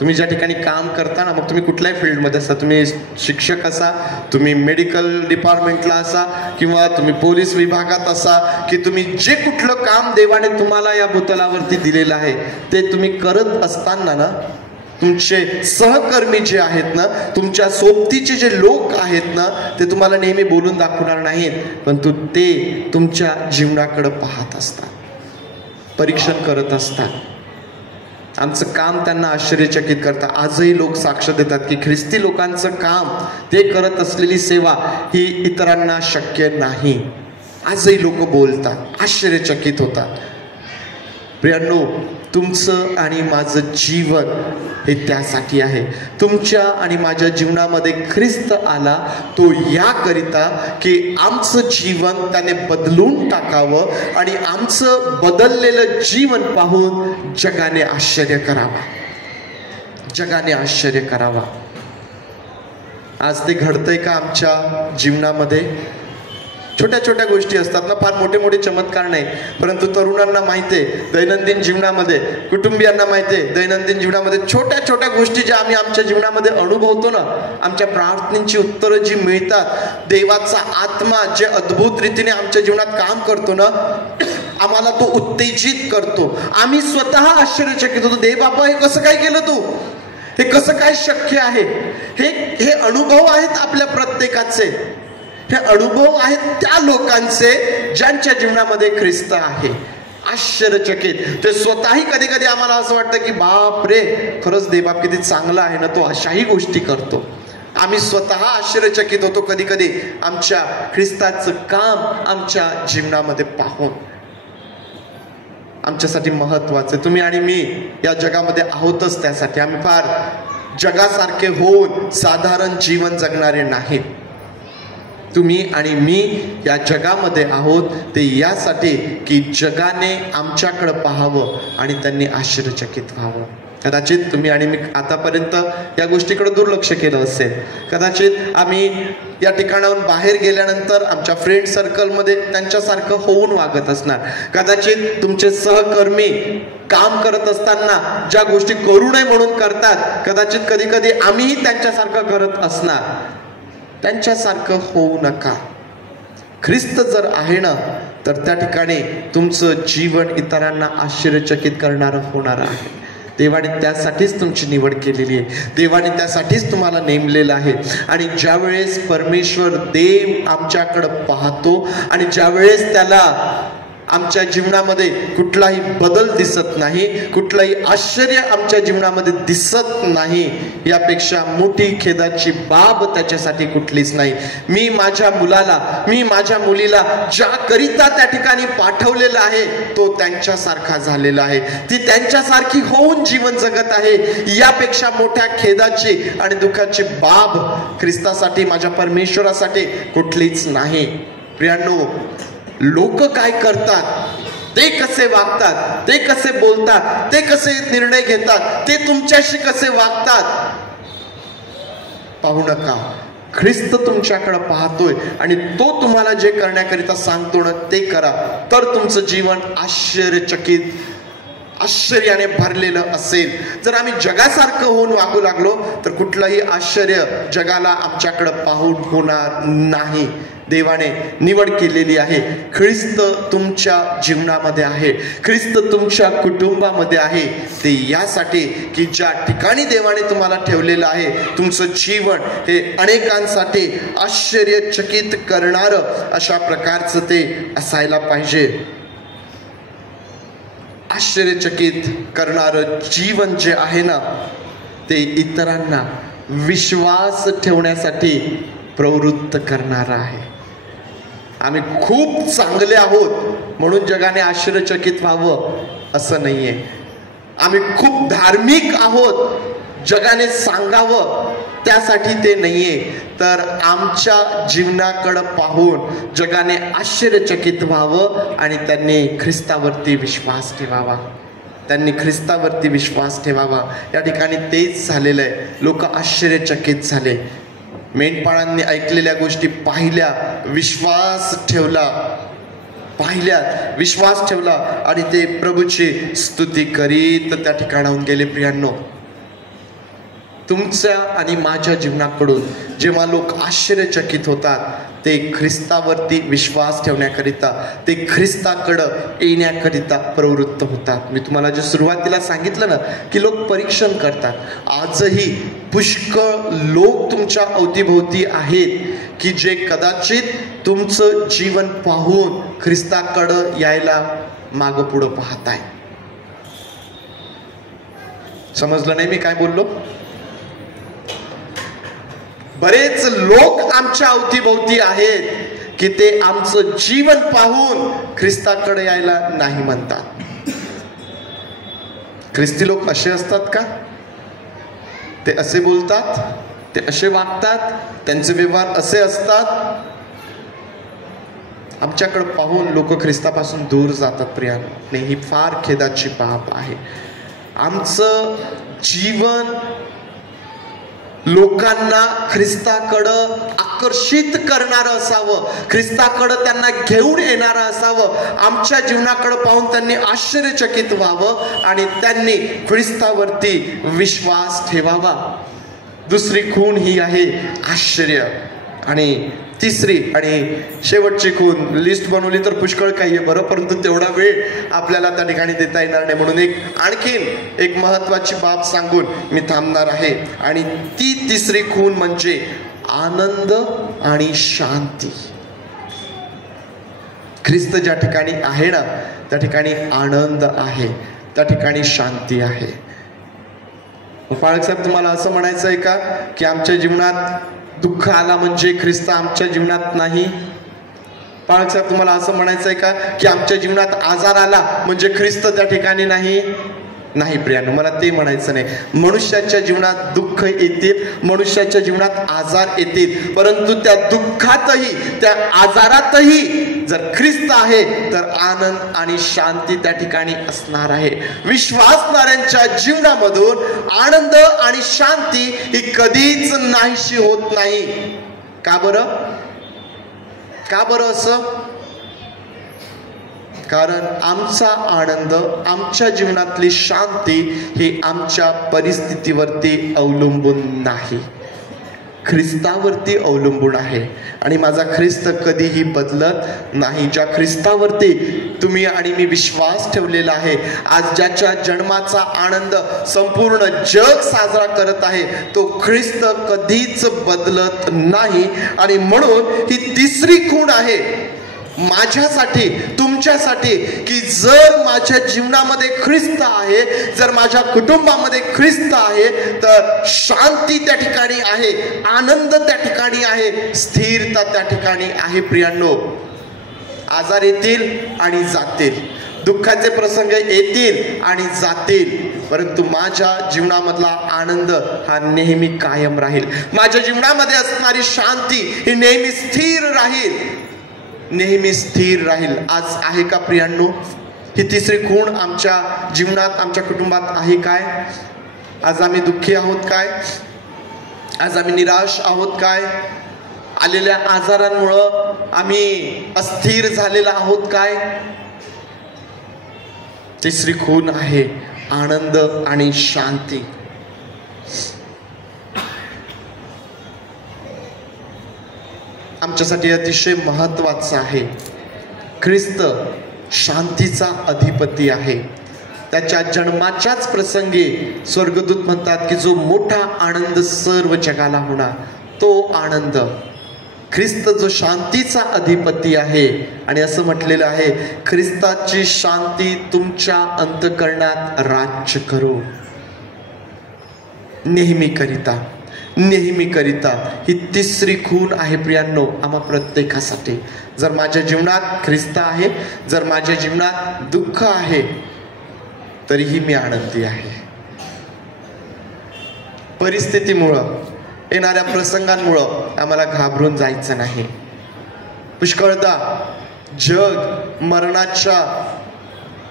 तुम्ही ज्या ठिकाणी काम करता ना, मग तुम्ही कुठल्याही फील्डमध्ये असा, तुम्ही शिक्षक असा, तुम्ही मेडिकल डिपार्टमेंटला असा, किंवा तुम्ही पोलीस विभागात असा, की तुम्ही जे कुठलं काम देवाने तुम्हाला या भूतलावरती दिलेलं आहे ते तुम्ही करत असताना ना, तुमचे सहकर्मी जे आहेत ना, तुमच्या सोबतीचे जे लोक आहेत ना, ते तुम्हाला नेहमी बोलून दाखवणार नाहीत, परंतु ते तुमच्या जीवनाकडे पाहत असतात, परीक्षण करत असतात. आमचं काम त्यांना आश्चर्यचकित करतं. आजही लोक साक्ष देतात की ख्रिस्ती लोकांचं काम, ते करत असलेली सेवा ही इतरांना शक्य नाही. आजही लोक बोलतात, आश्चर्यचकित होतात. प्रियांनो, तुमचं आणि माझं जीवन हे त्यासाठी आहे. तुमच्या आणि माझ्या जीवनामध्ये ख्रिस्त आला तो याकरिता की आमचं जीवन त्याने बदलून टाकावं आणि आमचं बदललेलं जीवन पाहून जगाने आश्चर्य करावा, जगाने आश्चर्य करावा. आज ते घडतंय का आमच्या जीवनामध्ये? छोट्या छोट्या गोष्टी असतात ना, फार मोठे मोठे चमत्कार नाही, परंतु तरुणांना माहिती आहे दैनंदिन जीवनामध्ये, कुटुंबियांना माहिती आहे दैनंदिन जीवनामध्ये छोट्या छोट्या गोष्टी ज्या आम्ही आमच्या जीवनामध्ये अनुभवतो ना, आमच्या प्रार्थनेची उत्तरं जी मिळतात, देवाचा आत्मा जे अद्भुत रीतीने आमच्या जीवनात काम करतो ना, आम्हाला तो उत्तेजित करतो. आम्ही स्वतः आश्चर्यचकित होतो, देव बाबा हे कसं काय केलं तू, हे कसं काय शक्य आहे. हे अनुभव आहेत आपल्या प्रत्येकाचे. हे अनुभव आहेत त्या लोकांचे ज्यांच्या जीवनामध्ये ख्रिस्त आहे. आश्चर्यचकित ते स्वतःही कधी कधी आम्हाला असं वाटतं की बाप रे, खरंच देवबाप किती चांगला आहे ना, तो अशाही गोष्टी करतो. आम्ही स्वतः आश्चर्यचकित होतो कधी कधी आमच्या ख्रिस्ताचं काम आमच्या जीवनामध्ये पाहून. आमच्यासाठी महत्वाचं, तुम्ही आणि मी या जगामध्ये आहोतच त्यासाठी. आम्ही फार जगासारखे होऊन साधारण जीवन जगणारे नाहीत. तुम्ही आणि मी या जगामध्ये आहोत ते यासाठी की जगाने आमच्याकडे पाहावं आणि त्यांनी आश्चर्यचकित व्हावं. कदाचित तुम्ही आणि मी आतापर्यंत या गोष्टीकडे दुर्लक्ष केलं असेल. कदाचित आम्ही या ठिकाणाहून बाहेर गेल्यानंतर आमच्या फ्रेंड सर्कलमध्ये त्यांच्यासारखं होऊन वागत असणार. कदाचित तुमचे सहकर्मी काम करत असताना ज्या गोष्टी करू नये म्हणून करतात, कदाचित कधी कधी आम्हीही त्यांच्यासारखं करत असणार. त्यांच्यासारखं होऊ नका. ख्रिस्त जर आहे ना, तर त्या ठिकाणी तुमचं जीवन इतरांना आश्चर्यचकित करणारं होणार आहे. देवाने त्यासाठीच तुमची निवड केलेली आहे, देवाने त्यासाठीच तुम्हाला नेमलेलं आहे. आणि ज्यावेळेस परमेश्वर देव आमच्याकडं पाहतो आणि ज्यावेळेस त्याला आमच्या जीवनामध्ये कुठलाही बदल दिसत नाही, कुठलाही आश्चर्य आमच्या जीवनामध्ये दिसत नाही, यापेक्षा मोठी खेदाची बाब त्याच्यासाठी कुठलीच नाही. मी माझ्या मुलाला, मी माझ्या मुलीला ज्याकरिता त्या ठिकाणी पाठवलेलं आहे तो त्यांच्यासारखा झालेला आहे. ती त्यांच्यासारखी होऊन जीवन जगत आहे. यापेक्षा मोठ्या खेदाची आणि दुःखाची बाब ख्रिस्तासाठी, माझ्या परमेश्वरासाठी कुठलीच नाही. प्रियांनो, लोक काय करतात, ते कसे वागतात, ते कसे बोलतात, ते कसे निर्णय घेतात, ते तुमच्याशी कसे वागतात पाहू नका. ख्रिस्त तुमच्याकडे पाहतोय आणि तो तुम्हाला जे करण्याकरिता सांगतो ना ते करा, तर तुमचं जीवन आश्चर्यचकित आश्चर्याने भरलेलं असेल, जर आम्ही जगासारखं होऊन वागू लागलो तर कुठलंही आश्चर्य जगाला आमच्याकडं पाहून होणार नाही. देवाने निवड केलेली आहे. ख्रिस्त तुमच्या जीवनामध्ये आहे, ख्रिस्त तुमच्या कुटुंबामध्ये आहे. ते यासाठी की ज्या ठिकाणी देवाने तुम्हाला ठेवलेलं आहे तुमचं जीवन हे अनेकांसाठी आश्चर्यचकित करणारं अशा प्रकारचं ते असायला पाहिजे. आश्चर्यचकित करणारं जीवन जे आहे ना ते इतरांना विश्वास ठेवण्यासाठी प्रवृत्त करणारं आहे. आम्ही खूप चांगले आहोत म्हणून जगाने आश्चर्यचकित व्हावं असं नाहीये. आम्ही खूप धार्मिक आहोत जगाने सांगावं त्यासाठी ते नाहीये. तर आमच्या जीवनाकडं पाहून जगाने आश्चर्यचकित व्हावं आणि त्यांनी ख्रिस्तावरती विश्वास ठेवावा, त्यांनी ख्रिस्तावरती विश्वास ठेवावा. या ठिकाणी तेच झालेलं आहे. लोक आश्चर्यचकित झाले. मेंढपाळांनी ऐकलेल्या गोष्टी पाहिल्या, विश्वास ठेवला, पाहिल्यात विश्वास ठेवला आणि ते प्रभूची स्तुती करीत त्या ठिकाणाहून गेले. प्रियांनो, तुमच्या आणि माझ्या जीवनाकडून जेव्हा लोक आश्चर्यचकित होतात ते ख्रिस्तावरती विश्वास ठेवण्याकरिता, ते ख्रिस्ताकडं येण्याकरिता प्रवृत्त होतात. मी तुम्हाला जे सुरुवातीला सांगितलं ना की लोक परीक्षण करतात. आजही पुष्कळ लोक तुमच्या अवतीभोवती आहेत की जे कदाचित तुमचं जीवन पाहून ख्रिस्ताकडं यायला मागं पुढं पाहताय. समजलं नाही मी काय बोललो? बरेच लोक आमच्या अवतीभोवती आहेत की ते आमचं जीवन पाहून ख्रिस्ताकडे यायला नाही म्हणतात. ख्रिस्ती लोक असे असतात का? ते असे बोलतात, ते असे वागतात, त्यांचे व्यवहार असे असतात. आमच्याकडे पाहून लोक ख्रिस्तापासून दूर जातात. प्रियांनो, ही फार खेदाची बाब आहे. आमचं जीवन लोकांना ख्रिस्ताकडं आकर्षित करणारं असावं, ख्रिस्ताकडं त्यांना घेऊन येणारं असावं. आमच्या जीवनाकडं पाहून त्यांनी आश्चर्यचकित व्हावं आणि त्यांनी ख्रिस्तावरती विश्वास ठेवावा. दुसरी खूण ही आहे आश्चर्य. आणि तिसरी आणि शेवटची खूण, लिस्ट बनवली तर पुष्कळ काही आहे बरं, परंतु तेवढा वेळ आपल्याला त्या ठिकाणी देता येणार नाही. म्हणून आणखीन एक महत्वाची बाब सांगून मी थांबणार आहे. आणि ती तिसरी खूण म्हणजे आनंद आणि शांती. ख्रिस्त ज्या ठिकाणी आहे ना त्या ठिकाणी आनंद आहे, त्या ठिकाणी शांती आहे. पाळक साहेब, तुम्हाला असं म्हणायचं आहे का की आमच्या जीवनात दुःख आला म्हणजे ख्रिस्त आमच्या जीवनात नाही? पाळक साहेब, तुम्हाला असं म्हणायचं आहे का की आमच्या जीवनात आजार आला म्हणजे ख्रिस्त त्या ठिकाणी नाही? नाही प्रियांनो, मला ते म्हणायचं नाही. मनुष्याच्या जीवनात दुःख येतील, मनुष्याच्या जीवनात आजार येतील, परंतु त्या दुःखातही त्या आजारातही जर ख्रिस्त आहे तर आनंद आणि शांती त्या ठिकाणी असणार आहे. विश्वासणाऱ्यांच्या जीवनामधून आनंद आणि शांती ही कधीच नाहीशी होत नाही. का बरं? का बरं असं? कारण आमचा आनंद, आमच्या जीवनातली शांती ही आमच्या परिस्थितीवरती अवलंबून नाही, ख्रिस्तावरती अवलंबून आहे. आणि माझा ख्रिस्त कधीही बदलत नाही. ज्या ख्रिस्तावरती तुम्ही आणि मी विश्वास ठेवलेला आहे, आज ज्याच्या जन्माचा आनंद संपूर्ण जग साजरा करत आहे, तो ख्रिस्त कधीच बदलत नाही. आणि म्हणून ही तिसरी खूण आहे माझ्यासाठी, तुमच्यासाठी, की जर माझ्या जीवनामध्ये ख्रिस्त आहे, जर माझ्या कुटुंबामध्ये ख्रिस्त आहे तर शांती त्या ठिकाणी आहे, आनंद त्या ठिकाणी आहे, स्थिरता त्या ठिकाणी आहे. प्रियांनो, आजार येतील आणि जातील, दुःखाचे प्रसंग येतील आणि जातील, परंतु माझ्या जीवनामधला आनंद हा नेहमी कायम राहील. माझ्या जीवनामध्ये असणारी शांती ही नेहमी स्थिर राहील, नेहमी स्थिर राहील. आज आहे का प्रियांनो ही तिसरी खूण आमच्या जीवनात, आमच्या कुटुंबात आहे काय? आज आम्ही दुःखी आहोत काय? आज आम्ही निराश आहोत काय? आलेल्या आजारांमुळं आम्ही अस्थिर झालेला आहोत काय? तिसरी खूण आहे आनंद आणि शांती. आमच्यासाठी अतिशय महत्त्वाचं आहे. ख्रिस्त शांतीचा अधिपती आहे. त्याच्या जन्माच्याच प्रसंगी स्वर्गदूत म्हणतात की जो मोठा आनंद सर्व जगाला होणार, तो आनंद ख्रिस्त जो शांतीचा अधिपती आहे. आणि असं म्हटलेलं आहे, ख्रिस्ताची शांती तुमच्या अंतःकरणात राज्य करो नेहमीकरिता. नेहमीकरिता ही तिसरी खूण आहे प्रियांनो आम्हा प्रत्येकासाठी. जर माझ्या जीवनात ख्रिस्त आहे, जर माझ्या जीवनात दुःख आहे, तरीही मी आनंदी आहे. परिस्थितीमुळं, येणाऱ्या प्रसंगांमुळं आम्हाला घाबरून जायचं नाही. पुष्कळदा जग मरणाच्या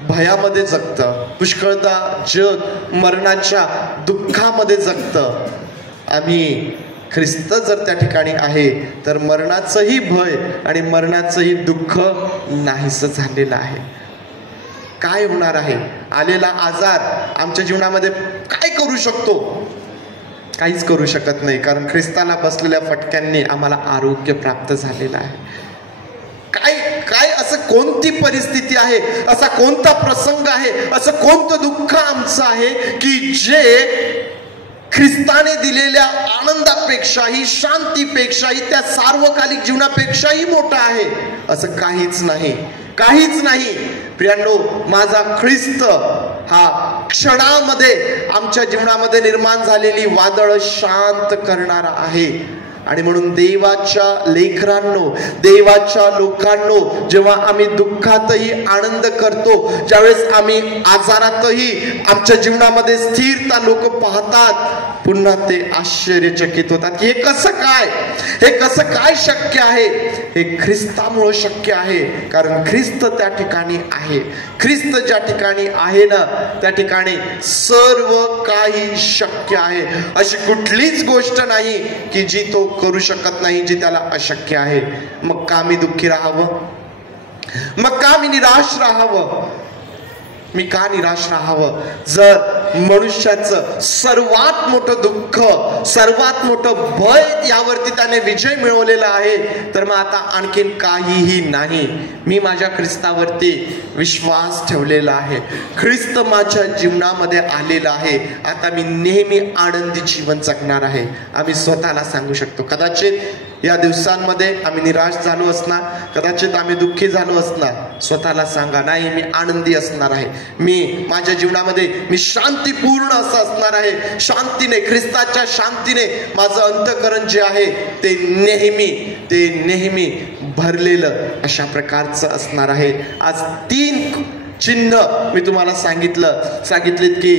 भयामध्ये जगतं, पुष्कळदा जग मरणाच्या दुःखामध्ये जगतं. आम्ही ख्रिस्त जर त्या ठिकाणी आहे तर मरणाचंही भय आणि मरणाचंही दुःख नाहीसं झालेलं आहे. काय होणार आहे? आलेला आजार आमच्या जीवनामध्ये काय करू शकतो? काहीच करू शकत नाही, कारण ख्रिस्ताला बसलेल्या फटक्यांनी आम्हाला आरोग्य प्राप्त झालेलं आहे. काय काय असं कोणती परिस्थिती आहे, असा कोणता प्रसंग आहे, असं कोणतं दुःख आमचं आहे की जे ख्रिस्ताने दिलेल्या आनंदापेक्षाही, शांतीपेक्षाही, त्या सार्वकालिक जीवनापेक्षाही मोठा आहे? असं काहीच नाही, काहीच नाही. प्रियांनो, माझा ख्रिस्त हा क्षणामध्ये आमच्या जीवनामध्ये निर्माण झालेली वादळ शांत करणारा आहे. आणि म्हणून देवाच्या लेकरांनो, देवाच्या लोकांनो, जेव्हा आम्ही दुःखातही आनंद करतो, ज्यावेळेस आम्ही आजारातही आमच्या जीवनामध्ये स्थिरता लोक पाहतात, पुन्हा ते आश्चर्यचकित होतात की हे कसं काय, हे कसं काय शक्य आहे? हे ख्रिस्तामुळे शक्य आहे, कारण ख्रिस्त त्या ठिकाणी आहे. ख्रिस्त ज्या ठिकाणी आहे ना, त्या ठिकाणी सर्व काही शक्य आहे. अशी कुठलीच गोष्ट नाही की जी तो करू शकत नाही, जी त्याला अशक्य आहे. मग का मी दुःखी राहावं? मग का मी निराश राहावं? मी का निराश राहावं? जर मनुष्याचं सर्वात मोठं दुःख, सर्वात मोठं भय यावरती त्याने विजय मिळवलेला आहे, तर मग आता आणखीन काहीही नाही. मी माझ्या ख्रिस्तावरती विश्वास ठेवलेला आहे. ख्रिस्त माझ्या जीवनामध्ये आलेला आहे. आता मी नेहमी आनंदी जीवन जगणार आहे. आम्ही स्वतःला सांगू शकतो. कदाचित या दिवसांमध्ये आम्ही निराश झालो असणार, कदाचित आम्ही दुःखी झालो असणार. स्वतःला सांगा, नाही, मी आनंदी असणार आहे. मी माझ्या जीवनामध्ये मी शांतीपूर्ण असं असणार आहे. शांतीने, ख्रिस्ताच्या शांतीने माझं अंतःकरण जे आहे ते नेहमी भरलेलं अशा प्रकारचं असणार आहे. आज 3 चिन्ह मी तुम्हाला सांगितलेत की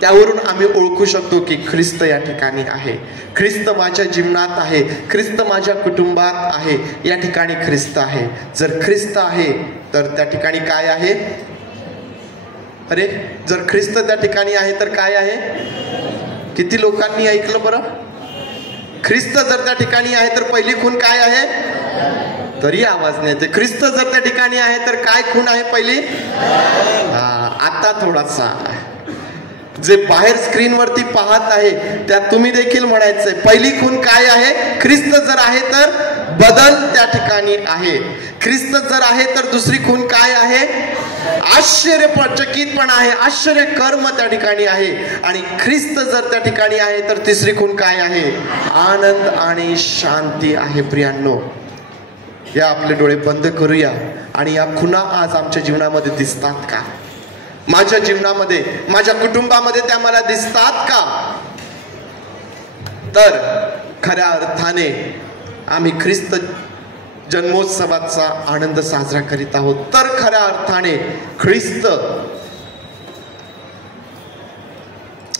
त्यावरून आम्ही ओळखू शकतो की ख्रिस्त या ठिकाणी आहे. ख्रिस्त माझ्या जीवनात आहे, ख्रिस्त माझ्या कुटुंबात आहे. या ठिकाणी ख्रिस्त आहे. जर ख्रिस्त आहे तर त्या ठिकाणी काय आहे? अरे, जर ख्रिस्त त्या ठिकाणी आहे तर काय आहे? किती लोकांनी ऐकलं बरं? ख्रिस्त जर त्या ठिकाणी आहे तर पहिली खूण काय आहे? तरी आवाज नाही येते. ख्रिस्त जर त्या ठिकाणी आहे तर काय खूण आहे पहिली? आता थोडासा जे बाहेर स्क्रीनवरती पाहत आहे त्या तुम्ही देखील म्हणायचंय, पहिली खूण काय आहे? ख्रिस्त जर आहे तर बदल त्या ठिकाणी आहे. ख्रिस्त जर आहे तर दुसरी खूण काय आहे? आश्चर्यचकितपणा आहे, आश्चर्य कर्म त्या ठिकाणी आहे. आणि ख्रिस्त जर त्या ठिकाणी आहे तर तिसरी खूण काय आहे? आनंद आणि शांती आहे. प्रियांनो, या आपले डोळे बंद करूया आणि या खुणा आज आमच्या जीवनामध्ये दिसतात का? माझ्या जीवनामध्ये, माझ्या कुटुंबामध्ये त्या मला दिसतात का? तर खऱ्या अर्थाने आम्ही ख्रिस्त जन्मोत्सवाचा आनंद साजरा करीत आहोत. तर खऱ्या अर्थाने ख्रिस्त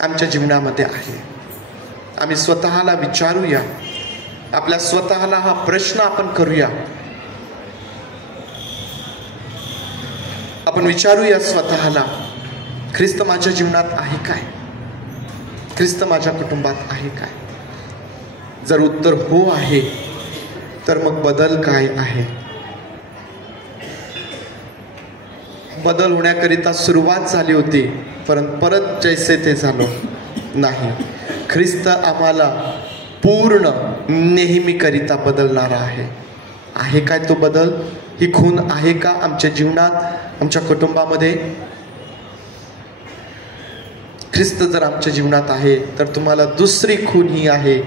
आमच्या जीवनामध्ये आहे. आम्ही स्वतःला विचारूया, आपल्या स्वतःला हा प्रश्न आपण करूया. आपण विचारूया स्वतःला, ख्रिस्त माझ्या जीवनात आहे काय? ख्रिस्त माझ्या कुटुंबात आहे काय? जर उत्तर हो आहे तर मग बदल काय आहे? बदल होण्याकरिता सुरुवात झाली होती, परंतु परत जैसे ते झालं नाही. ख्रिस्त आम्हाला पूर्ण नेहमीकरिता बदलणारा आहे. आहे काय तो बदल? ही खून आहे का आमच्या जीवनात, आमच्या कुटुंबामध्ये? ख्रिस्त जर आमच्या जीवनात आहे तर तुम्हाला दुसरी खून ही आहे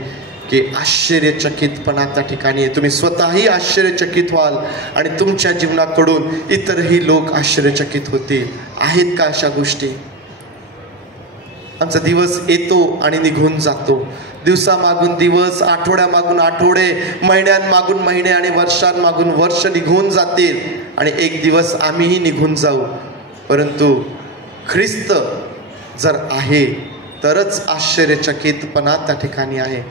की आश्चर्यचकितपणा त्या ठिकाणी आहे. तुम्ही स्वतःही आश्चर्यचकित व्हाल आणि तुमच्या जीवनाकडून इतरही लोक आश्चर्यचकित होतील. आहेत का अशा गोष्टी? आमचा दिवस येतो आणि निघून जातो. दिवसामागून दिवस, आठवड्यामागून आठवडे, महिन्यांमागून महिने आणि वर्षांमागून वर्ष निघून जातील आणि एक दिवस आम्हीही निघून जाऊ. परंतु ख्रिस्त जर आहे तरच आश्चर्यचकितपणा त्या ठिकाणी आहे.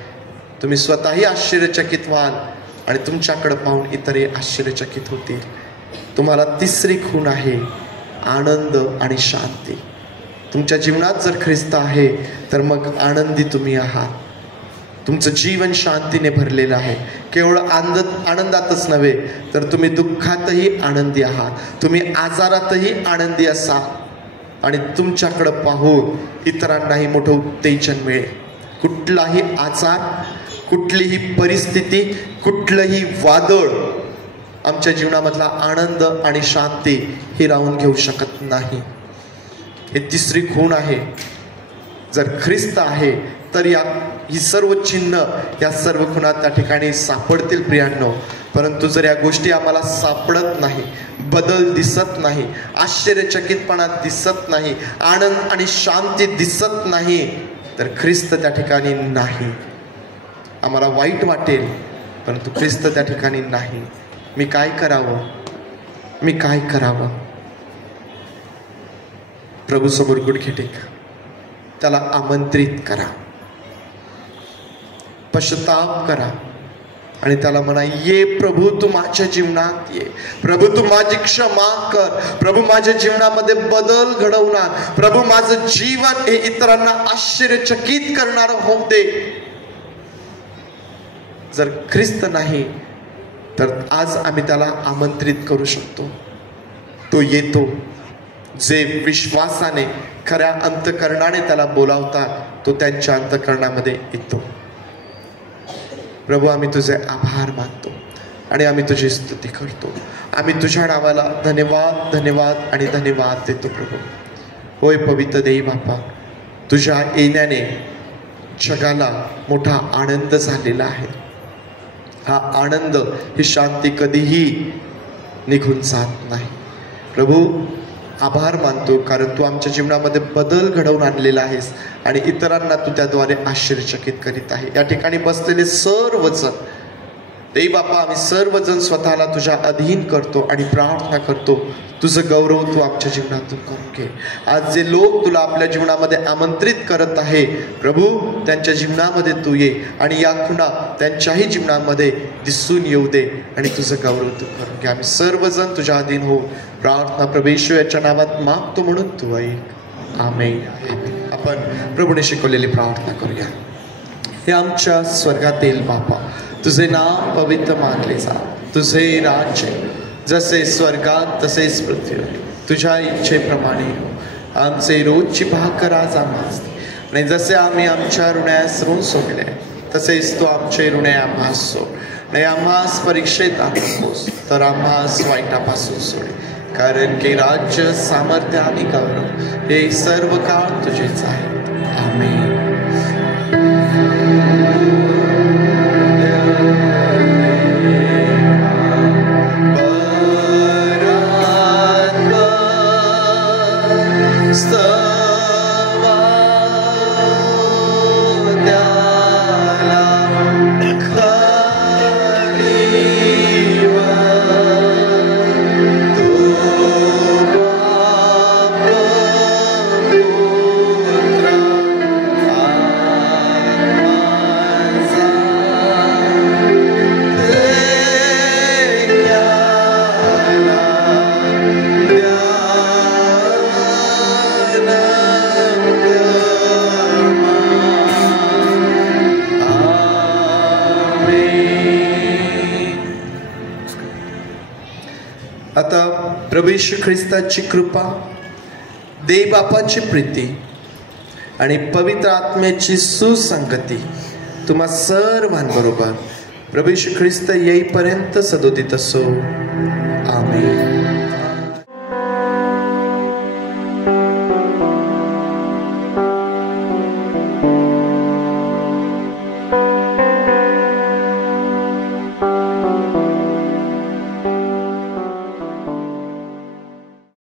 तुम्ही स्वतःही आश्चर्यचकित व्हाल आणि तुमच्याकडे पाहून इतरही आश्चर्यचकित होतील. तुम्हाला तिसरी खूण आहे आनंद आणि शांती. तुमच्या जीवनात जर ख्रिस्त आहे तर मग आनंदी तुम्ही आहात. तुमचं जीवन शांतीने भरलेलं आहे. केवळ आनंदातच नव्हे तर तुम्ही दुःखातही आनंदी आहात. तुम्ही आजारातही आनंदी असाल आणि तुमच्याकडं पाहून इतरांनाही मोठं उत्तेजन मिळेल. कुठलाही आजार, कुठलीही परिस्थिती, कुठलंही वादळ आमच्या जीवनामधला आनंद आणि शांती ही राहून घेऊ शकत नाही. हे तिसरी खूण आहे. जर ख्रिस्त आहे तर ही सर्व चिन्ह, या सर्व खुणा त्या ठिकाणी सापडतील प्रियांनो. परंतु जर या गोष्टी आम्हाला सापडत नाही, बदल दिसत नाही, आश्चर्यचकितपणा दिसत नाही, आनंद आणि शांती दिसत नाही, तर ख्रिस्त त्या ठिकाणी नाही. आम्हाला वाईट वाटेल परंतु ख्रिस्त त्या ठिकाणी नाही. मी काय करावं? मी काय करावं? प्रभू समोर गुडघे टेका. त्याला आमंत्रित करा, पश्चाताप करा आणि त्याला म्हणा, ये प्रभू तू माझ्या जीवनात ये. प्रभू तू माझी क्षमा कर. प्रभू माझ्या जीवनामध्ये बदल घडवून आण. प्रभू माझं जीवन हे इतरांना आश्चर्यचकित करणार होऊ दे. जर ख्रिस्त नाही तर आज आम्ही त्याला आमंत्रित करू शकतो. तो येतो. जे विश्वासाने, खऱ्या अंतःकरणाने त्याला बोलावतात, तो त्यांच्या अंतःकरणामध्ये येतो. प्रभू आम्ही तुझे आभार मानतो आणि आम्ही तुझी स्तुती करतो. आम्ही तुझ्या नावाला धन्यवाद, धन्यवाद आणि धन्यवाद देतो प्रभू. होय पवित्र देव बापा, तुझ्या येण्याने जगाला मोठा आनंद झालेला आहे. हा आनंद, ही शांती कधीही निघून जात नाही. प्रभू आभार मानतो कारण तू आमच्या जीवनामध्ये बदल घडवून आणलेला आहेस आणि इतरांना तू त्याद्वारे आश्चर्यचकित करीत आहे. या ठिकाणी बसलेले सर्वजण देव बापा, आम्ही सर्वजण स्वतःला तुझ्या अधीन करतो आणि प्रार्थना करतो, तुझं गौरव तू आमच्या जीवनातून करून घे. आज जे लोक तुला आपल्या जीवनामध्ये आमंत्रित करत आहे प्रभू, त्यांच्या जीवनामध्ये तू ये आणि या खुणा त्यांच्याही जीवनामध्ये दिसून येऊ दे आणि तुझं गौरव तू करून घे. आम्ही सर्वजण तुझ्या अधीन होऊ प्रार्थना प्रभू येशू याच्या नावात मागतो म्हणून तू ऐक. आमेन. आपण प्रभूने शिकवलेली प्रार्थना करूया. हे आमच्या स्वर्गातील बापा, तुझे नाम पवित्र मानले जा. तुझे राज्य जसे स्वर्गात तसेच पृथ्वीवर तुझ्या इच्छेप्रमाणे हो. आमचे रोजची भाकर आज आम्हास दे आणि जसे आम्ही आमच्या ऋणास ऋण सोडले तसेच तू आमचे ऋणे आम्हास सोड. नाही आम्हास परीक्षेत आणतोस तर आम्हास वाईटापासून सोडे. कारण की राज्य, सामर्थ्य आणि गौरव हे सर्व काळ तुझेच आहेत. आमेन. आता प्रभू येशू ख्रिस्ताची कृपा, देव बापाची प्रीती आणि पवित्र आत्म्याची सुसंगती तुम्हा सर्वांबरोबर प्रभू येशू ख्रिस्त येईपर्यंत सदोदित असो. आमेन.